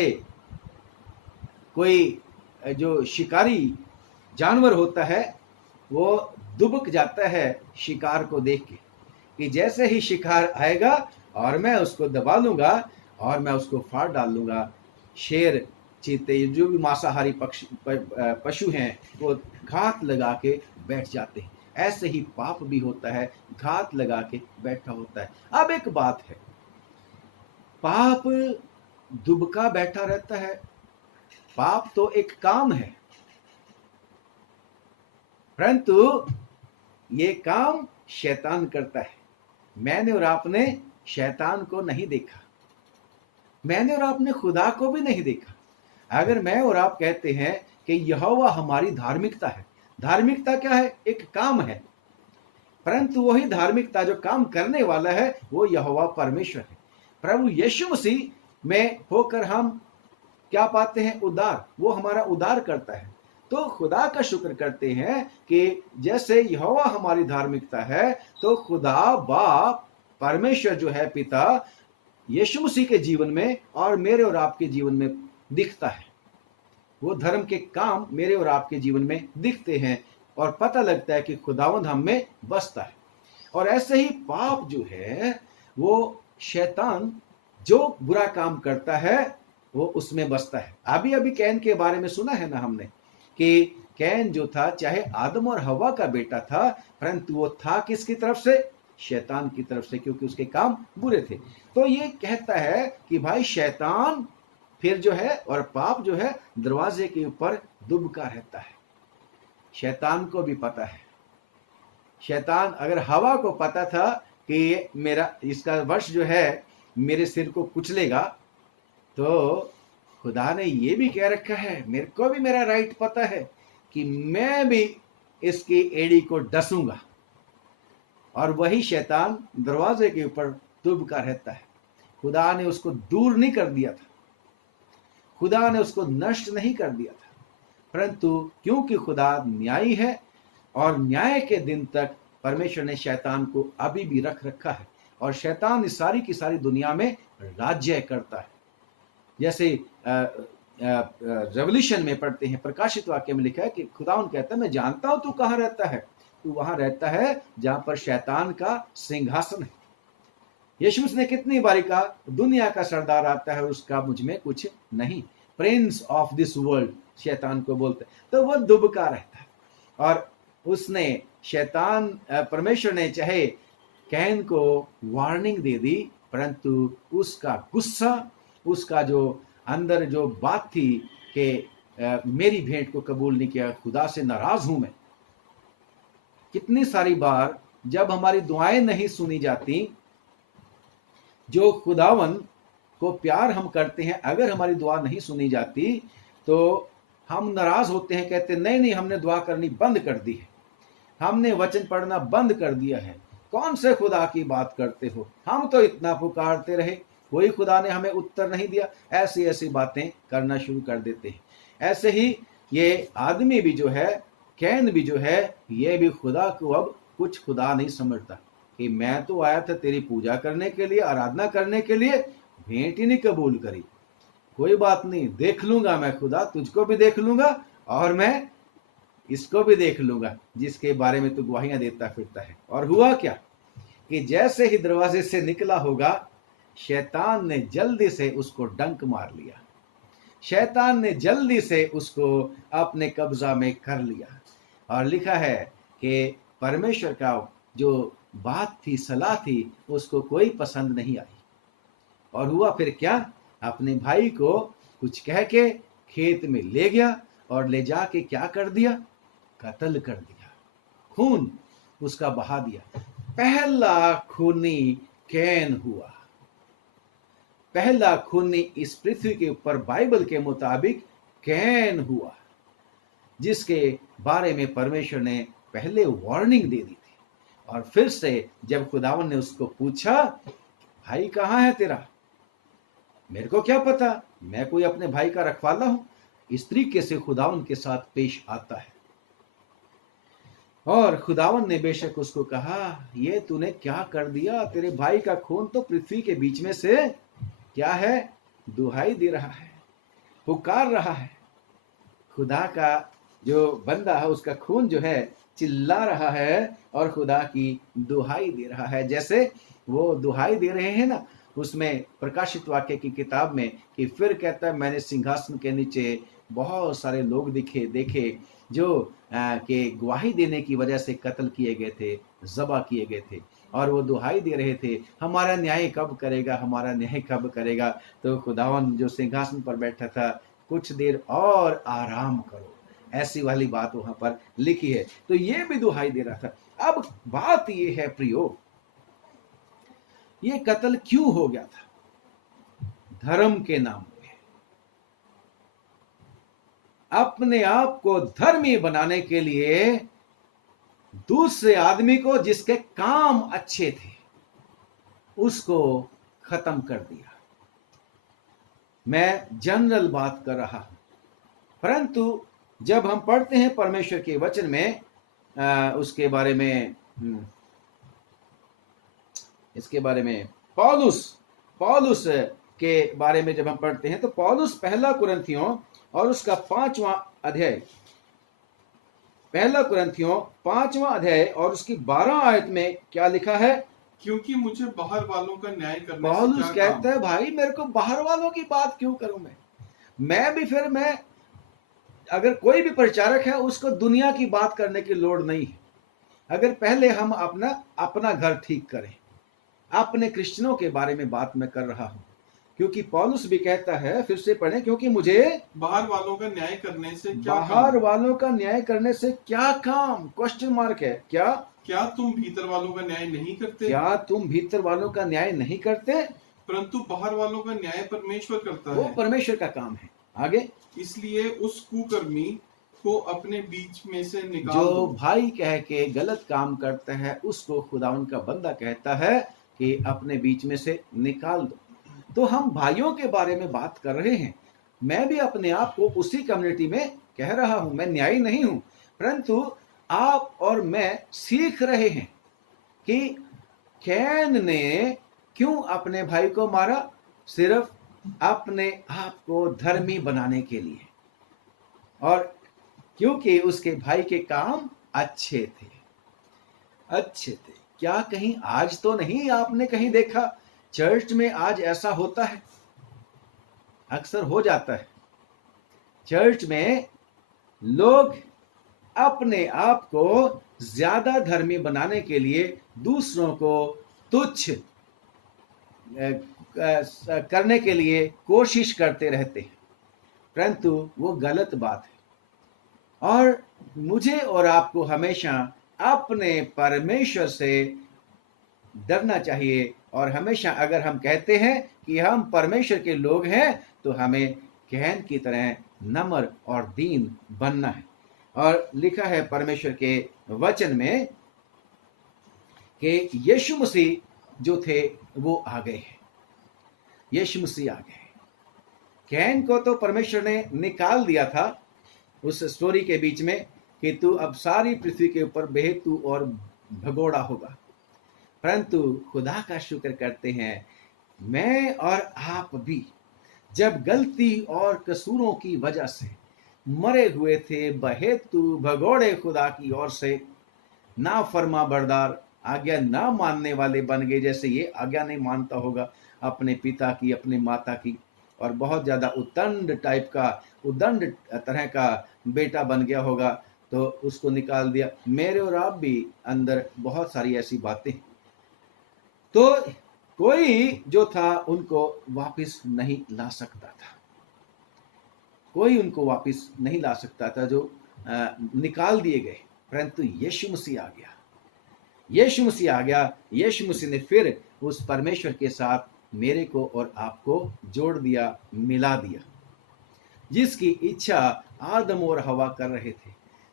कोई जो शिकारी जानवर होता है वो दुबक जाता है शिकार को देख के कि जैसे ही शिकार आएगा और मैं उसको दबा लूंगा और मैं उसको फाड़ डाल लूंगा। शेर, चीते, जो भी मांसाहारी पशु हैं वो घात लगा के बैठ जाते हैं। ऐसे ही पाप भी होता है, घात लगा के बैठा होता है। अब एक बात है, पाप दुबका बैठा रहता है। पाप तो एक काम है, परंतु ये काम शैतान करता है। मैंने और आपने शैतान को नहीं देखा, मैंने और आपने खुदा को भी नहीं देखा। अगर मैं और आप कहते हैं कि यहोवा हमारी धार्मिकता है, धार्मिकता क्या है? एक काम है, परंतु वही धार्मिकता जो काम करने वाला है वो यहोवा परमेश्वर है। प्रभु यीशु मसीह में होकर हम क्या पाते हैं? उद्धार। वो हमारा उद्धार करता है। तो खुदा का शुक्र करते हैं कि जैसे यहोवा हमारी धार्मिकता है, तो खुदा बाप परमेश्वर जो है पिता यीशु मसीह के जीवन में और मेरे और आपके जीवन में दिखता है। वो धर्म के काम मेरे और आपके जीवन में दिखते हैं और पता लगता है कि खुदावंद हम में बसता है। और ऐसे ही पाप जो है, वो शैतान जो बुरा काम करता है वो उसमें बसता है। अभी अभी कैन के बारे में सुना है ना हमने, कि कैन जो था चाहे आदम और हवा का बेटा था, परंतु वो था किसकी तरफ से? शैतान की तरफ से, क्योंकि उसके काम बुरे थे। तो ये कहता है कि भाई शैतान फिर जो है और पाप जो है दरवाजे के ऊपर दुबका रहता है। शैतान को भी पता है। शैतान, अगर हवा को पता था कि मेरा इसका वश जो है मेरे सिर को कुचलेगा, तो खुदा ने ये भी कह रखा है, मेरे को भी मेरा राइट पता है कि मैं भी इसकी एड़ी को डसूंगा। और वही शैतान दरवाजे के ऊपर दुबका रहता है। खुदा ने उसको दूर नहीं कर दिया था, खुदा ने उसको नष्ट नहीं कर दिया था, परंतु क्योंकि खुदा न्यायी है और न्याय के दिन तक परमेश्वर ने शैतान को अभी भी रख रखा है। और शैतान इस सारी की सारी दुनिया में राज्य करता है। जैसे रेवल्यूशन में पढ़ते हैं, प्रकाशित वाक्य में लिखा है कि खुदावंद कहता है, मैं जानता हूं तू कहां रहता है, तू वहां रहता है जहां पर शैतान का सिंहासन है। यीशु मसीह ने कितनी बारी कहा, दुनिया का सरदार आता है उसका मुझ में कुछ नहीं, प्रिंस ऑफ दिस वर्ल्ड शैतान को बोलते। तो वह दुबका रहता है। और उसने शैतान परमेश्वर ने चाहे कैन को वार्निंग दे दी, परंतु उसका गुस्सा, उसका जो अंदर जो बात थी कि मेरी भेंट को कबूल नहीं किया, खुदा से नाराज हूं मैं। कितनी सारी बार जब हमारी दुआएं नहीं सुनी जाती, जो खुदावन को प्यार हम करते हैं, अगर हमारी दुआ नहीं सुनी जाती तो हम नाराज होते हैं, कहते नहीं नहीं हमने दुआ करनी बंद कर दी है, हमने वचन पढ़ना बंद कर दिया है, कौन से खुदा की बात करते हो, हम तो इतना पुकारते रहे, कोई खुदा ने हमें उत्तर नहीं दिया। ऐसी ऐसी बातें करना शुरू कर देते हैं। ऐसे ही ये आदमी भी जो है, कैन भी जो है, ये भी खुदा को अब कुछ खुदा नहीं समझता कि मैं तो आया था तेरी पूजा करने के लिए, आराधना करने के लिए, भेंट ही नहीं कबूल करी। कोई बात नहीं, देख लूंगा मैं खुदा, तुझको भी देख लूंगा और मैं इसको भी देख लूंगा जिसके बारे में तू गवाहियां देता फिरता है। और हुआ क्या कि जैसे ही दरवाजे से निकला होगा, शैतान ने जल्दी से उसको डंक मार लिया, शैतान ने जल्दी से उसको अपने कब्जा में कर लिया। और लिखा है कि परमेश्वर का जो बात थी, सलाह थी, उसको कोई पसंद नहीं आई। और हुआ फिर क्या, अपने भाई को कुछ कह के खेत में ले गया और ले जाके क्या कर दिया, कत्ल कर दिया, खून उसका बहा दिया। पहला खूनी कैन हुआ, पहला खूनी इस पृथ्वी के ऊपर बाइबल के मुताबिक कैन हुआ, जिसके बारे में परमेश्वर ने पहले वार्निंग दे दी थी। और फिर से जब खुदावन ने उसको पूछा, भाई कहाँ है तेरा, मेरे को क्या पता, मैं कोई अपने भाई का रखवाला हूं। इस तरीके से खुदावन के साथ पेश आता है। और खुदावन ने बेशक उसको कहा, ये तूने क्या कर दिया, तेरे भाई का खून तो पृथ्वी के बीच में से क्या है, दुहाई दे रहा है, पुकार रहा है। खुदा का जो बंदा है उसका खून जो है चिल्ला रहा है और खुदा की दुहाई दे रहा है। जैसे वो दुहाई दे रहे हैं ना, उसमें प्रकाशित वाक्य की किताब में कि फिर कहता है, मैंने सिंहासन के नीचे बहुत सारे लोग देखे जो के गवाही देने की वजह से कत्ल किए गए थे, ज़बह किए गए थे, और वो दुहाई दे रहे थे, हमारा न्याय कब करेगा, हमारा न्याय कब करेगा। तो खुदावन जो सिंहासन पर बैठा था, कुछ देर और आराम करो, ऐसी वाली बात वहां पर लिखी है। तो ये भी दुहाई दे रहा था। अब बात ये है प्रियो, ये कत्ल क्यों हो गया था? धर्म के नाम पे, अपने आप को धर्मी बनाने के लिए दूसरे आदमी को जिसके काम अच्छे थे उसको खत्म कर दिया। मैं जनरल बात कर रहा हूं, परंतु जब हम पढ़ते हैं परमेश्वर के वचन में उसके बारे में इसके बारे में पौलुस के बारे में जब हम पढ़ते हैं तो पौलुस पहला कुरिन्थियों और उसका 5वां अध्याय, पहला कुरिन्थियों 5वां अध्याय और उसकी 12 आयत में क्या लिखा है? क्योंकि मुझे बाहर वालों का न्याय करने से पौलुस क्या कहता है, भाई मेरे को बाहर वालों की बात क्यों करूं? मैं अगर कोई भी प्रचारक है उसको दुनिया की बात करने की लोड़ नहीं है। अगर पहले हम अपना घर ठीक करें, अपने क्रिश्चियनों के बारे में बात मैं कर रहा हूं, क्योंकि पौलुस भी कहता है, फिर से पढ़ें, क्योंकि मुझे बाहर वालों का न्याय करने से क्या बाहर काम? वालों का न्याय करने से क्या काम? क्वेश्चन मार्क है। क्या तुम भीतर वालों का न्याय नहीं करते? क्या तुम भीतर वालों का न्याय नहीं करते? परंतु बाहर वालों का न्याय परमेश्वर करता वो है। परमेश्वर का काम है। आगे, इसलिए उस कुकर्मी को अपने बीच में से निकाल जो दो। भाई कह के गलत काम करता है उसको खुदावन का बंदा कहता है कि अपने बीच में से निकाल दो। तो हम भाइयों के बारे में बात कर रहे हैं। मैं भी अपने आप को उसी कम्युनिटी में कह रहा हूं, मैं न्यायी नहीं हूं, परंतु आप और मैं सीख रहे हैं कि कैन ने क्यों अपने भाई को मारा? सिर्फ अपने आप को धर्मी बनाने के लिए, और क्योंकि उसके भाई के काम अच्छे थे। क्या कहीं आज तो नहीं आपने कहीं देखा चर्च में आज ऐसा होता है? अक्सर हो जाता है। चर्च में लोग अपने आप को ज्यादा धर्मी बनाने के लिए दूसरों को तुच्छ करने के लिए कोशिश करते रहते हैं, परंतु वो गलत बात है। और मुझे और आपको हमेशा अपने परमेश्वर से डरना चाहिए, और हमेशा अगर हम कहते हैं कि हम परमेश्वर के लोग हैं तो हमें कैन की तरह नम्र और दीन बनना है। और लिखा है परमेश्वर के वचन में कि यीशु मसीह जो थे वो आ गए हैं। यीशु मसीह आ गए। कैन को तो परमेश्वर ने निकाल दिया था उस स्टोरी के बीच में कि तू अब सारी पृथ्वी के ऊपर बेहेतू और भगोड़ा होगा, परंतु खुदा का शुक्र करते हैं मैं और आप भी जब गलती और कसूरों की वजह से मरे हुए थे, बहेतु भगोड़े खुदा की ओर से, ना फरमा बरदार, आज्ञा ना मानने वाले बन गए। जैसे ये आज्ञा नहीं मानता होगा अपने पिता की, अपने माता की, और बहुत ज्यादा उद्दंड तरह का बेटा बन गया होगा, तो उसको निकाल दिया। मेरे और आप भी अंदर बहुत सारी ऐसी बातें, तो कोई जो था उनको वापस नहीं ला सकता था, कोई उनको वापस नहीं ला सकता था जो निकाल दिए गए, परंतु यीशु मसीह आ गया। यीशु मसीह ने फिर उस परमेश्वर के साथ मेरे को और आपको जोड़ दिया, मिला दिया। जिसकी इच्छा आदम और हवा कर रहे थे,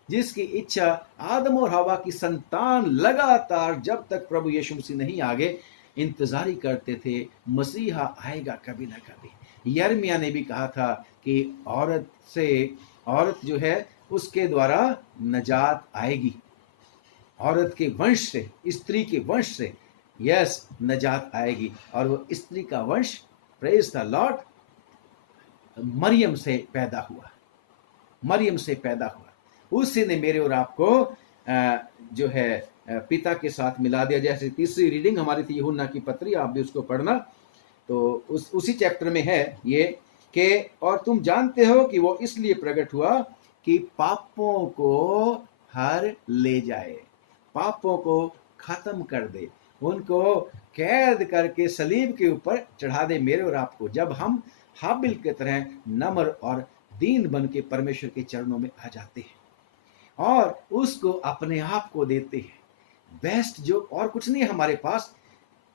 जिसकी इच्छा आदम और हवा की संतान लगातार जब तक प्रभु यीशु मसीह नहीं आ गए इंतजारी करते थे, मसीहा आएगा कभी ना कभी। यिर्मयाह ने भी कहा था कि औरत जो है उसके द्वारा नजात आएगी, औरत के वंश से, स्त्री के वंश से यस नजात आएगी, और वो स्त्री का वंश, प्रेज द लॉर्ड, मरियम से पैदा हुआ। उसी ने मेरे और आपको जो है पिता के साथ मिला दिया। जैसे तीसरी रीडिंग हमारी थी यूहन्ना की पत्री, आप भी उसको पढ़ना, तो उसी चैप्टर में है ये कि और तुम जानते हो कि वो इसलिए प्रकट हुआ कि पापों को हर ले जाए, पापों को खत्म कर दे, उनको कैद करके सलीब के ऊपर चढ़ा दे मेरे और आपको। जब हम हाबिल की तरह नम्र और दीन बन के परमेश्वर के चरणों में आ जाते हैं और उसको अपने आप को देते हैं। बेस्ट जो और कुछ नहीं है हमारे पास,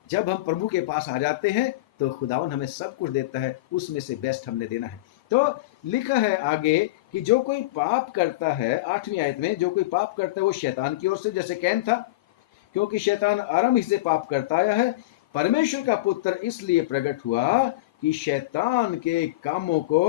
जब हम प्रभु के पास आ जाते हैं तो खुदावन हमें सब कुछ देता है, उसमें से बेस्ट हमने देना है। तो लिखा है आगे कि जो कोई पाप करता है, 8वीं आयत में, जो कोई पाप करता है वो शैतान की ओर से, जैसे कैन था, क्योंकि शैतान आरंभ से पाप करता आया है। परमेश्वर का पुत्र इसलिए प्रकट हुआ कि शैतान के कामों को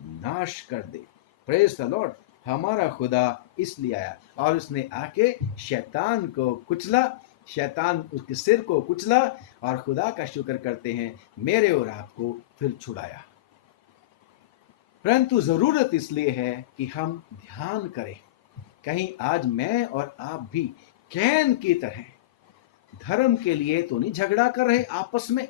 नाश कर दे। Praise the Lord. हमारा खुदा इसलिए आया और उसने आके शैतान को कुचला, शैतान उसके सिर को कुचला, और खुदा का शुक्र करते हैं मेरे और आपको फिर छुड़ाया। परंतु जरूरत इसलिए है कि हम ध्यान करें, कहीं आज मैं और आप भी कैन की तरह धर्म के लिए तो नहीं झगड़ा कर रहे आपस में,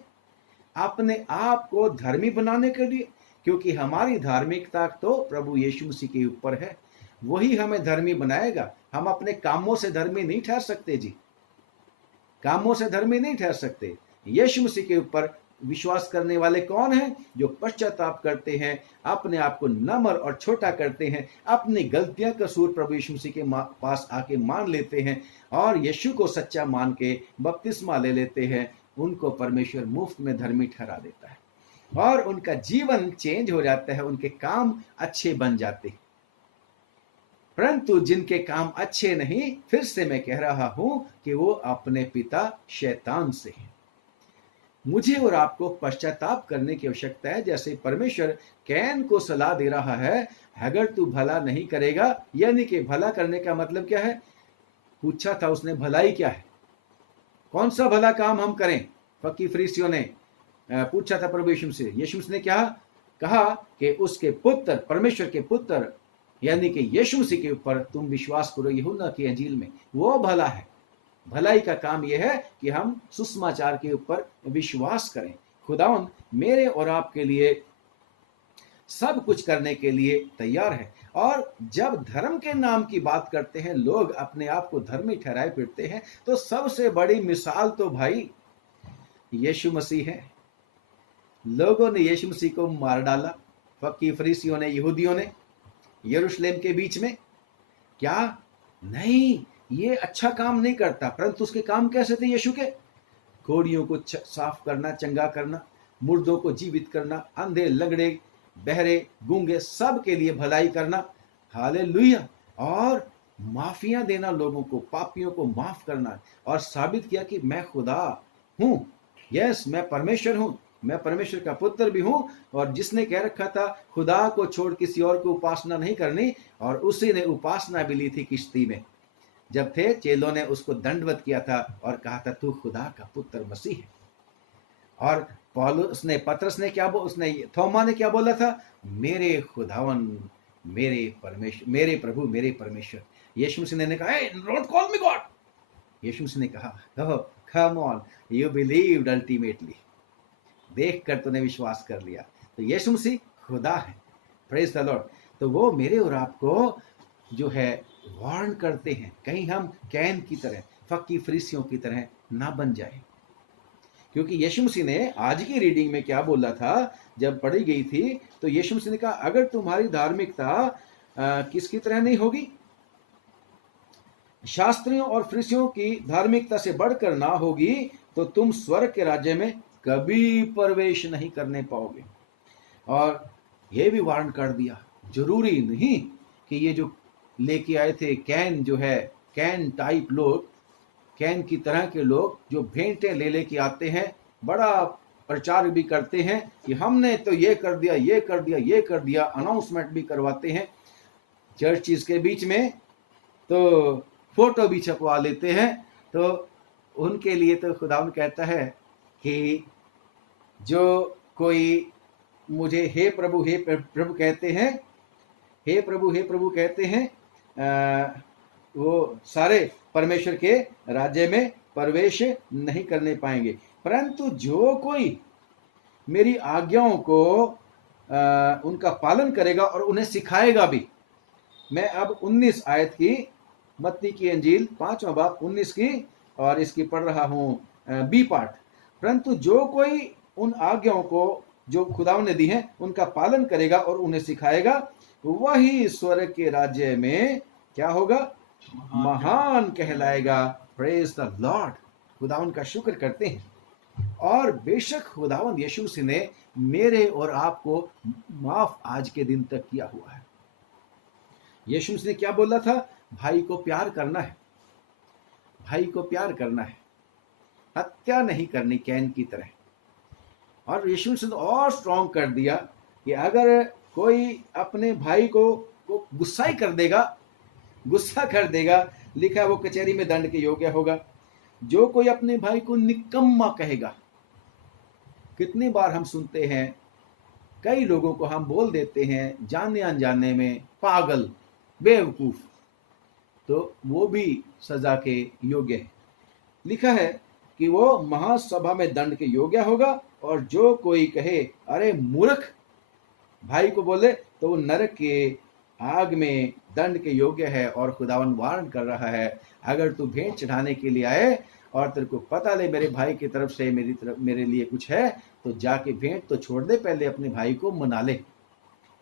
अपने आप को धर्मी बनाने के लिए, क्योंकि हमारी धार्मिकता तो प्रभु यीशु मसीह के ऊपर है, वही हमें धर्मी बनाएगा। हम अपने कामों से धर्मी नहीं ठहर सकते जी, कामों से धर्मी नहीं ठहर सकते। यीशु मसीह के ऊपर विश्वास करने वाले कौन हैं? जो पश्चाताप करते हैं, अपने आप को नम्र और छोटा करते हैं, अपनी गलतियां कसूर प्रभु यीशु मसीह के पास आके मान लेते हैं और यीशु को सच्चा मान के बपतिस्मा ले लेते हैं, उनको परमेश्वर मुफ्त में धर्मी ठहरा देता है और उनका जीवन चेंज हो जाता है, उनके काम अच्छे बन जाते हैं। परंतु जिनके काम अच्छे नहीं, फिर से मैं कह रहा हूं कि वो अपने पिता शैतान से हैं। मुझे और आपको पश्चाताप करने की आवश्यकता है। जैसे परमेश्वर कैन को सलाह दे रहा है, अगर तू भला नहीं करेगा, यानी कि भला करने का मतलब क्या है? पूछा था उसने, भलाई क्या है, कौन सा भला काम हम करें? फकी फरीसियों ने पूछा था प्रभु यीशु से। यीशु ने क्या कहा कि उसके पुत्र, परमेश्वर के पुत्र यानी कि यीशु मसीह के ऊपर तुम विश्वास करो, यूहन्ना की अंजील में, वो भला है। भलाई का काम यह है कि हम सुसमाचार के ऊपर विश्वास करें। खुदावन मेरे और आपके लिए सब कुछ करने के लिए तैयार है। और जब धर्म के नाम की बात करते हैं, लोग अपने आप को धर्मी ठहराए फिरते हैं, तो सबसे बड़ी मिसाल तो भाई यीशु मसीह है। लोगों ने यीशु मसीह को मार डाला, फकी फरीसियों ने, यहूदियों ने, यरूशलेम के बीच में। क्या नहीं, ये अच्छा काम नहीं करता, परंतु उसके काम कैसे थे यीशु के? घोड़ियों को साफ करना, चंगा करना, मुर्दों को जीवित करना, अंधे, लंगड़े, बहरे, गूंगे, सब के लिए भलाई करना। हालेलुया। और माफियां देना, लोगों को, पापियों को माफ करना, और साबित किया कि मैं खुदा हूं। यस, मैं परमेश्वर हूं, मैं परमेश्वर का पुत्र भी हूं। और जिसने कह रखा था खुदा को छोड़ किसी और को उपासना नहीं करनी, और उसी ने उपासना भी ली थी किश्ती में। जब थे चेलों ने उसको दंडवत किया था और कहा था तू खुदा का पुत्र मसीह है। और पौलुस ने, पतरस ने क्या उसने, थोमा ने क्या बोला था? मेरे खुदावन, मेरे परमेश्वर, मेरे प्रभु, मेरे परमेश्वर। यीशु मसीह ने कहा, डोंट कॉल मी गॉड। यीशु मसीह ने कहा, come on, you believed ultimately, देख कर तूने विश्वास कर लिया। तो यीशु मसीह खुदा है। Praise the Lord. तो वो मेरे और आपको जो है वार्न करते हैं, कहीं हम कैन की तरह, फकी फरीसियों की तरह ना बन जाए। क्योंकि यीशु मसीह ने आज की रीडिंग में क्या बोला था, जब पढ़ी गई थी, तो यीशु मसीह ने कहा अगर तुम्हारी धार्मिकता किसकी तरह नहीं होगी, शास्त्रियों और फरीसियों की धार्मिकता से बढ़कर ना होगी, तो तुम स्वर्ग के राज्य में कभी प्रवेश नहीं करने पाओगे। और यह भी वार्न कर दिया, जरूरी नहीं कि ये जो लेके आए थे कैन, जो है कैन टाइप लोग, कैन की तरह के लोग जो भेंटें ले लेके आते हैं, बड़ा प्रचार भी करते हैं कि हमने तो ये कर दिया, ये कर दिया, ये कर दिया, अनाउंसमेंट भी करवाते हैं चर्चिज के बीच में, तो फोटो भी छपवा लेते हैं। तो उनके लिए तो खुदावन कहता है कि जो कोई मुझे हे प्रभु कहते हैं, हे प्रभु कहते हैं, वो सारे परमेश्वर के राज्य में प्रवेश नहीं करने पाएंगे। परंतु जो कोई मेरी आज्ञाओं को उनका पालन करेगा और उन्हें सिखाएगा भी। मैं अब 19 आयत की, मत्ती की अंजील 5वां बाब 19 की, और इसकी पढ़ रहा हूं बी पार्ट। परंतु जो कोई उन आज्ञाओं को जो खुदावन ने दी हैं उनका पालन करेगा और उन्हें सिखाएगा, वही स्वर्ग के राज्य में क्या होगा? महान कहलाएगा। Praise the Lord. खुदावन का शुक्र करते हैं। और बेशक खुदावन यीशु मसीह ने मेरे और आपको माफ आज के दिन तक किया हुआ है। यीशु मसीह ने क्या बोला था? भाई को प्यार करना है, भाई को प्यार करना है, हत्या नहीं करनी कैन की तरह। और यीशु मसीह ने और स्ट्रॉन्ग कर दिया कि अगर कोई अपने भाई को गुस्सा ही कर देगा, गुस्सा कर देगा, लिखा है वो कचहरी में दंड के योग्य होगा। जो कोई अपने भाई को निकम्मा कहेगा, कितनी बार हम सुनते हैं, कई लोगों को हम बोल देते हैं जाने अनजाने में पागल, बेवकूफ, तो वो भी सजा के योग्य है। लिखा है कि वो महासभा में दंड के योग्य होगा। और जो कोई कहे अरे मूर्ख भाई को बोले, तो वो नरक के आग में दंड के योग्य है। और खुदावन वार्न कर रहा है, अगर तू भेंट चढ़ाने के लिए आए और तेरे को पता ले मेरे भाई की तरफ से मेरे लिए कुछ है, तो जाके भेंट तो छोड़ दे, पहले अपने भाई को मना ले,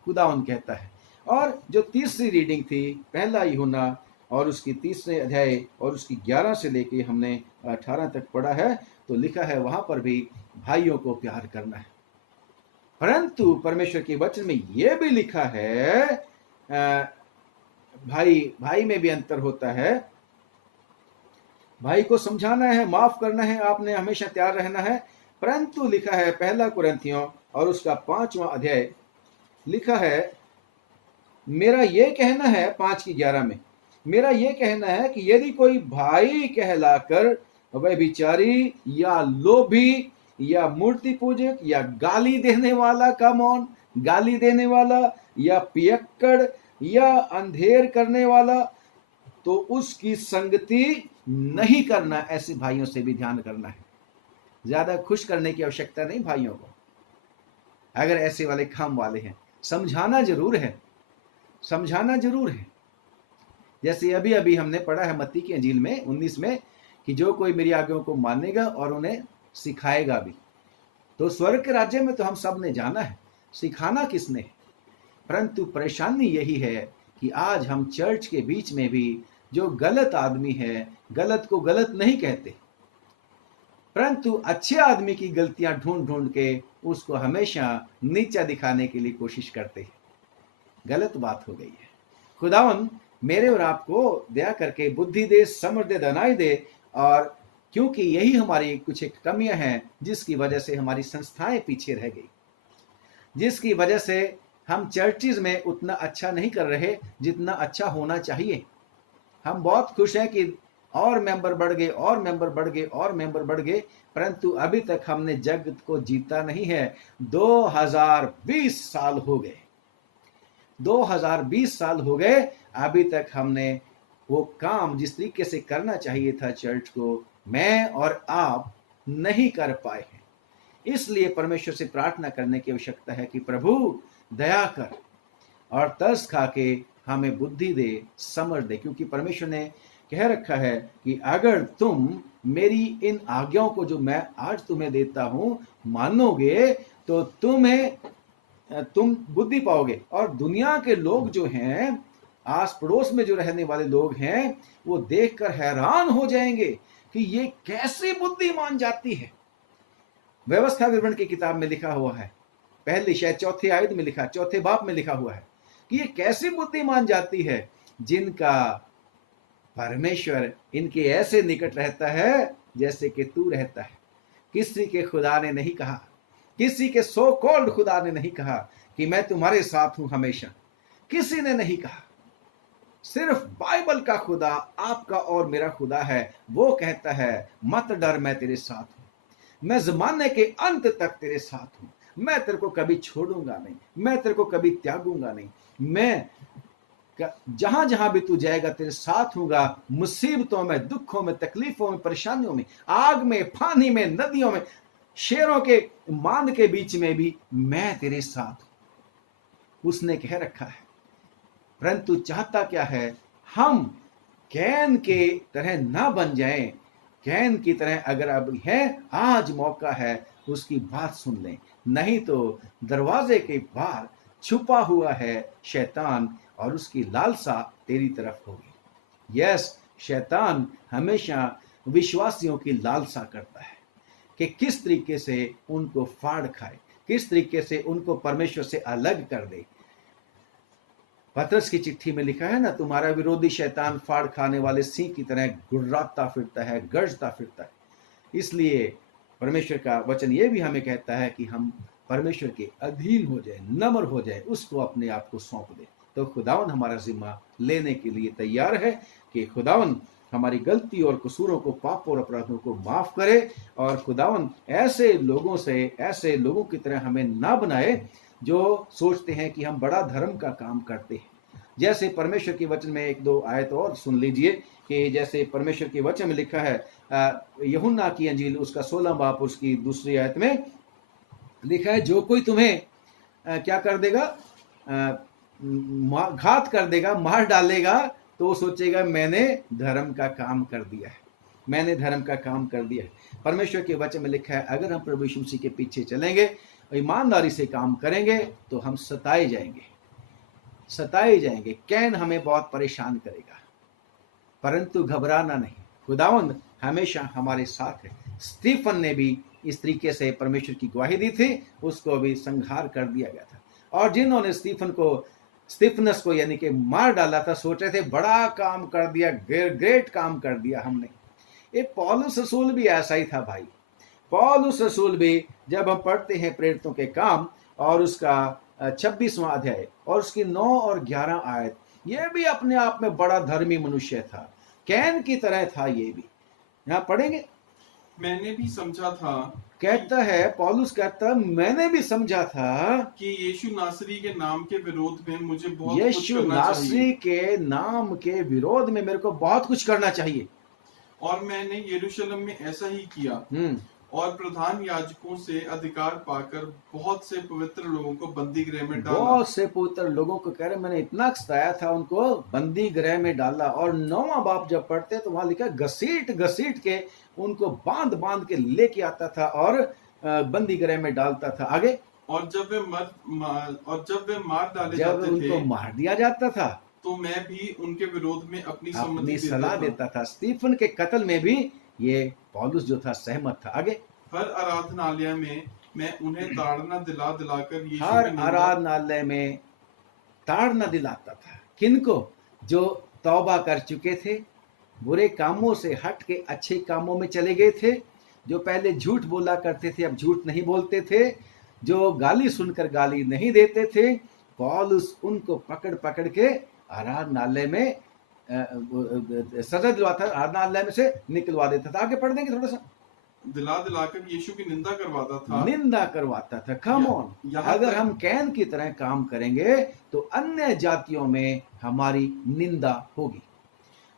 खुदावन कहता है। और जो तीसरी रीडिंग थी पहला यूहन्ना और उसकी 3 अध्याय और उसकी 11 से लेके हमने 18 तक पढ़ा है, तो लिखा है वहां पर भी भाइयों को प्यार करना है। परंतु परमेश्वर के वचन में यह भी लिखा है, भाई में भी अंतर होता है। भाई को समझाना है, माफ करना है, आपने हमेशा तैयार रहना है। परंतु लिखा है पहला कुरिन्थियों और उसका 5वां अध्याय, लिखा है मेरा यह कहना है 5:11 में, मेरा यह कहना है कि यदि कोई भाई कहलाकर व्यभिचारी या लोभी या मूर्ति पूजक या गाली देने वाला, कमौन गाली देने वाला, या पियक्कड़ या अंधेर करने वाला, तो उसकी संगति नहीं करना। ऐसे भाइयों से भी ध्यान करना है। ज्यादा खुश करने की आवश्यकता नहीं भाइयों को। अगर ऐसे वाले काम वाले हैं, समझाना जरूर है, समझाना जरूर है। जैसे अभी अभी हमने पढ़ा है मत्ती की अंजील में 19 में कि जो कोई मेरी आज्ञाओं को मानेगा और उन्हें सिखाएगा भी, तो स्वर्ग के राज्य में तो हम सब ने जाना है। सिखाना किसने? परंतु परेशानी यही है कि आज हम चर्च के बीच में भी जो गलत आदमी है, गलत को गलत नहीं कहते, परंतु अच्छे आदमी की गलतियां ढूंढ ढूंढ के उसको हमेशा नीचा दिखाने के लिए कोशिश करते हैं। गलत बात हो गई है। खुदावन मेरे और आपको दया करके बुद्धि दे, समझ दे, दनाई दे। और क्योंकि यही हमारी कुछ एक कमियां हैं जिसकी वजह से हमारी संस्थाएं पीछे रह गई, जिसकी वजह से हम चर्चिज में उतना अच्छा नहीं कर रहे जितना अच्छा होना चाहिए। हम बहुत खुश हैं कि और मेंबर बढ़ गए, और मेंबर बढ़ गए, और मेंबर बढ़ गए, परंतु अभी तक हमने जगत को जीता नहीं है। 2020 साल हो गए, 2020 साल हो गए, अभी तक हमने वो काम जिस तरीके से करना चाहिए था चर्च को, मैं और आप नहीं कर पाए हैं। इसलिए परमेश्वर से प्रार्थना करने की आवश्यकता है कि प्रभु दया कर और तरस खा के हमें बुद्धि दे, समझ दे। क्योंकि परमेश्वर ने कह रखा है कि अगर तुम मेरी इन आज्ञाओं को जो मैं आज तुम्हें देता हूं मानोगे, तो तुम बुद्धि पाओगे। और दुनिया के लोग जो हैं, आस पड़ोस में जो रहने वाले लोग हैं, वो देखकर हैरान हो जाएंगे कि ये कैसे बुद्धिमान जाति है। व्यवस्था विवरण की किताब में लिखा हुआ है, पहले शायद 4थे आयत में लिखा, 4थे बाब में लिखा हुआ है कि ये कैसी बुद्धिमान जाति है जिनका परमेश्वर इनके ऐसे निकट रहता है जैसे कि तू रहता है। किसी के खुदा ने नहीं कहा, किसी के सो कॉल्ड खुदा ने नहीं कहा कि मैं तुम्हारे साथ हूं हमेशा, किसी ने नहीं कहा। सिर्फ बाइबल का खुदा आपका और मेरा खुदा है। वो कहता है मत डर, मैं तेरे साथ हूं, मैं जमाने के अंत तक तेरे साथ हूं, मैं तेरे को कभी छोड़ूंगा नहीं, मैं तेरे को कभी त्यागूंगा नहीं, मैं जहां जहां भी तू जाएगा तेरे साथ हूंगा। मुसीबतों में, दुखों में, तकलीफों में, परेशानियों में, आग में, पानी में, नदियों में, शेरों के मांद के बीच में भी मैं तेरे साथ हूं, उसने कह रखा है। परंतु चाहता क्या है, हम कैन के तरह ना बन जाएं। कैन की तरह अगर अब है, आज मौका है, उसकी बात सुन लें, नहीं तो दरवाजे के बाहर छुपा हुआ है शैतान और उसकी लालसा तेरी तरफ होगी। यस, शैतान हमेशा विश्वासियों की लालसा करता है कि किस तरीके से उनको फाड़ खाए, किस तरीके से उनको परमेश्वर से अलग कर दे। पतरस की चिट्ठी में लिखा है ना, तुम्हारा विरोधी शैतान फाड़ खाने वाले सिंह की तरह गुर्राता फिरता है, गरजता फिरता है। इसलिए परमेश्वर का वचन ये भी हमें कहता है कि हम परमेश्वर के अधीन हो जाए, नम्र हो जाए, उसको अपने आप को सौंप दे। तो खुदावन हमारा जिम्मा लेने के लिए तैयार है कि खुदावन हमारी गलती और कसूरों को, पाप और अपराधों को माफ करे, और खुदावन ऐसे लोगों की तरह हमें ना बनाए जो सोचते हैं कि हम बड़ा धर्म का काम करते हैं। जैसे परमेश्वर के वचन में एक दो आयत और सुन लीजिए कि जैसे परमेश्वर के वचन में लिखा है, यूहन्ना की अंजील उसका 16 बाब उसकी 2 आयत में लिखा है, जो कोई तुम्हें क्या कर देगा, घात कर देगा, मार डालेगा, तो वो सोचेगा मैंने धर्म का काम कर दिया है, मैंने धर्म का काम कर दिया है। परमेश्वर के वचन में लिखा है, अगर हम प्रभु यीशु मसीह के पीछे चलेंगे, ईमानदारी से काम करेंगे, तो हम सताए जाएंगे। कैन हमें बहुत परेशान करेगा, परंतु घबराना नहीं, खुदावंद हमेशा हमारे साथ है। स्टीफन ने भी इस तरीके से परमेश्वर की गवाही दी थी, उसको भी संहार कर दिया गया था। और जिन्होंने स्टीफनस को यानी कि मार डाला था, सोच रहे थे बड़ा काम कर दिया, ग्रेट काम कर दिया हमने। ये पौलुस रसूल भी ऐसा ही था भाई। पौलुस रसूल भी, जब हम पढ़ते हैं प्रेरितों के काम और उसका 26वां अध्याय और उसकी 9 और 11 आयत, ये भी अपने आप में बड़ा धर्मी मनुष्य था, कैन की तरह था। ये भी यहाँ पढ़ेंगे, मैंने भी समझा था, कहता है पौलुस कहता, मैंने भी समझा था कि यीशु नासरी के नाम के विरोध में मुझे बहुत कुछ यीशु करना नासरी चाहिए, के नाम के विरोध में मेरे को बहुत कुछ करना चाहिए। और मैंने यरूशलेम में ऐसा ही किया, और प्रधान याजकों से अधिकार पाकर बहुत से पवित्र लोगों को बंदी गृह में डाला। बहुत से पवित्र लोगों को कह रहे, मैंने इतना सताया था, उनको बंदी गृह में डाला। और 9वां बाब जब पढ़ते तो वहां लिखा, घसीट के उनको बांध के लेके आता था और बंदी गृह में डालता था। आगे, और जब वे मार डाले जब जाते उनको थे, मार दिया जाता था, तो मैं भी उनके विरोध में अपनी सलाह देता था। स्टीफन के कत्ल में भी ये पौलुस जो था सहमत था। आगे, हर आराधनालय में मैं उन्हें ताड़ना दिलाकर यीशु हर की निंदा- आराधनालय में ताड़ना दिलाता था। किनको? जो तौबा कर चुके थे, बुरे कामों से हट के अच्छे कामों में चले गए थे, जो पहले झूठ बोला करते थे अब झूठ नहीं बोलते थे, जो गाली सुनकर गाली नहीं देते थे, पौलुस उनको पकड़ के आराधनालय में सजा दिलवाता, आराधनालय में से निकलवा देता था। आगे पढ़ देंगे थोड़ा सा। दिलाकर यीशु की निंदा करवाता था। कम ऑन, अगर हम कैन की तरह काम करेंगे तो अन्य जातियों में हमारी निंदा होगी।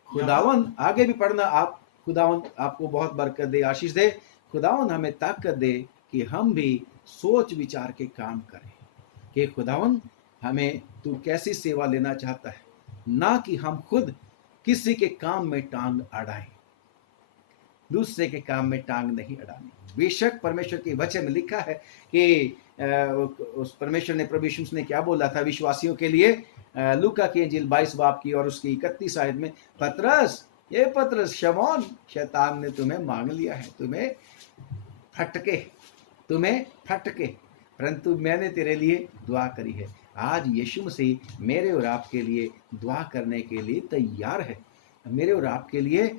खुदावन, आगे भी पढ़ना आप, खुदावन आपको बहुत बरकत दे, आशीष दे। खुदावन हमें ताकत दे कि हम भी सोच विचार के काम करें कि खुदावन हमें तू कैसी सेवा लेना चाहता है, ना कि हम खुद किसी के काम में टांग अड़ाएं, दूसरे के काम में टांग नहीं अड़ानी। बेशक परमेश्वर के वचन में लिखा है कि उस परमेश्वर ने, प्रभु यीशु ने क्या बोला था विश्वासियों के लिए, लूका की अंजील 22 बाब की और उसकी 31 आयत में, पतरस, शमौन, शैतान ने तुम्हें मांग लिया है, तुम्हें फटके, परंतु मैंने तेरे लिए दुआ करी है। आज यीशु मसीह मेरे और आपके लिए दुआ करने के लिए तैयार है, मेरे और आपके लिए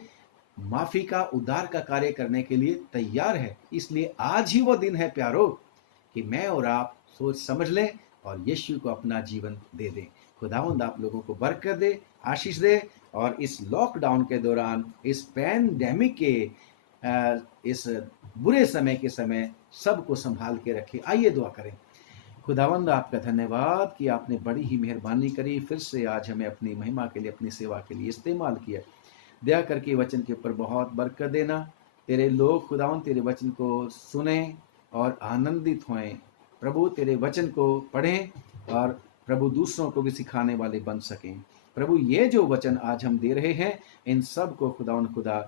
माफी का, उद्धार का कार्य करने के लिए तैयार है। इसलिए आज ही वो दिन है प्यारो कि मैं और आप सोच समझ लें और यीशु को अपना जीवन दे दें। खुदावंद आप लोगों को बरकत दे, आशीष दे, और इस लॉकडाउन के दौरान, इस पैंडेमिक के इस बुरे समय के समय सबको संभाल के रखे। आइए दुआ करें। खुदावंद आपका धन्यवाद कि आपने बड़ी ही मेहरबानी करी, फिर से आज हमें अपनी महिमा के लिए, अपनी सेवा के लिए इस्तेमाल किया। दया करके वचन के ऊपर बहुत बरकत देना। तेरे लोग खुदावंद तेरे वचन को सुने और आनंदित होएं। प्रभु तेरे वचन को पढ़ें और प्रभु दूसरों को भी सिखाने वाले बन सकें। प्रभु ये जो वचन आज हम दे रहे हैं, इन सब को खुदा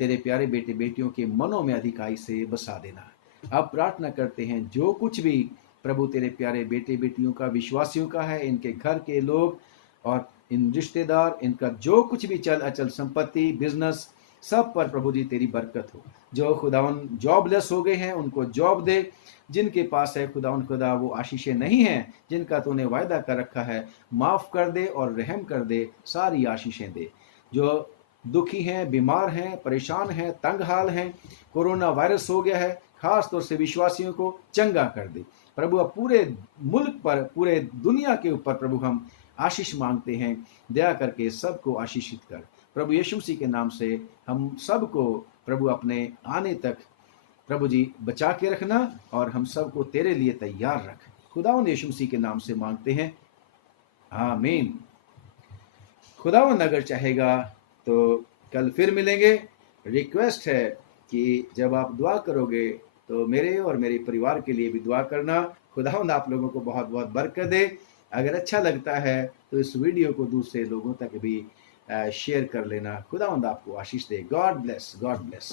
तेरे प्यारे बेटे बेटियों के मनों में अधिकाई से बसा देना। अब प्रार्थना करते हैं जो कुछ भी प्रभु तेरे प्यारे बेटे बेटियों का, विश्वासियों का है, इनके घर के लोग और इन रिश्तेदार, इनका जो कुछ भी चल अचल संपत्ति, बिजनेस, सब पर प्रभु जी तेरी बरकत हो। जो खुदावन जॉबलेस हो गए हैं उनको जॉब दे, जिनके पास है खुदावन खुदा वो आशीषें नहीं हैं जिनका तूने वायदा कर रखा है, माफ कर दे और रहम कर दे, सारी आशीषें दे। जो दुखी हैं, बीमार हैं, परेशान हैं, तंग हाल हैं, कोरोना वायरस हो गया है, खास तौर से विश्वासियों को चंगा कर दे प्रभु। अब पूरे मुल्क पर, पूरे दुनिया के ऊपर प्रभु हम आशीष मांगते हैं, दया करके सबको आशीषित कर प्रभु। यीशु मसीह के नाम से हम सबको प्रभु अपने आने तक प्रभु जी बचा के रखना और हम सबको तेरे लिए तैयार रख। खुदावंद यीशु मसीह के नाम से मांगते हैं, आमीन। खुदावंद अगर चाहेगा तो कल फिर मिलेंगे। रिक्वेस्ट है कि जब आप दुआ करोगे तो मेरे और मेरे परिवार के लिए भी दुआ करना। खुदावंद आप लोगों को बहुत बहुत बरकत दे। अगर अच्छा लगता है तो इस वीडियो को दूसरे लोगों तक भी शेयर कर लेना। खुदावंद आपको आशीष दे। God bless, God bless.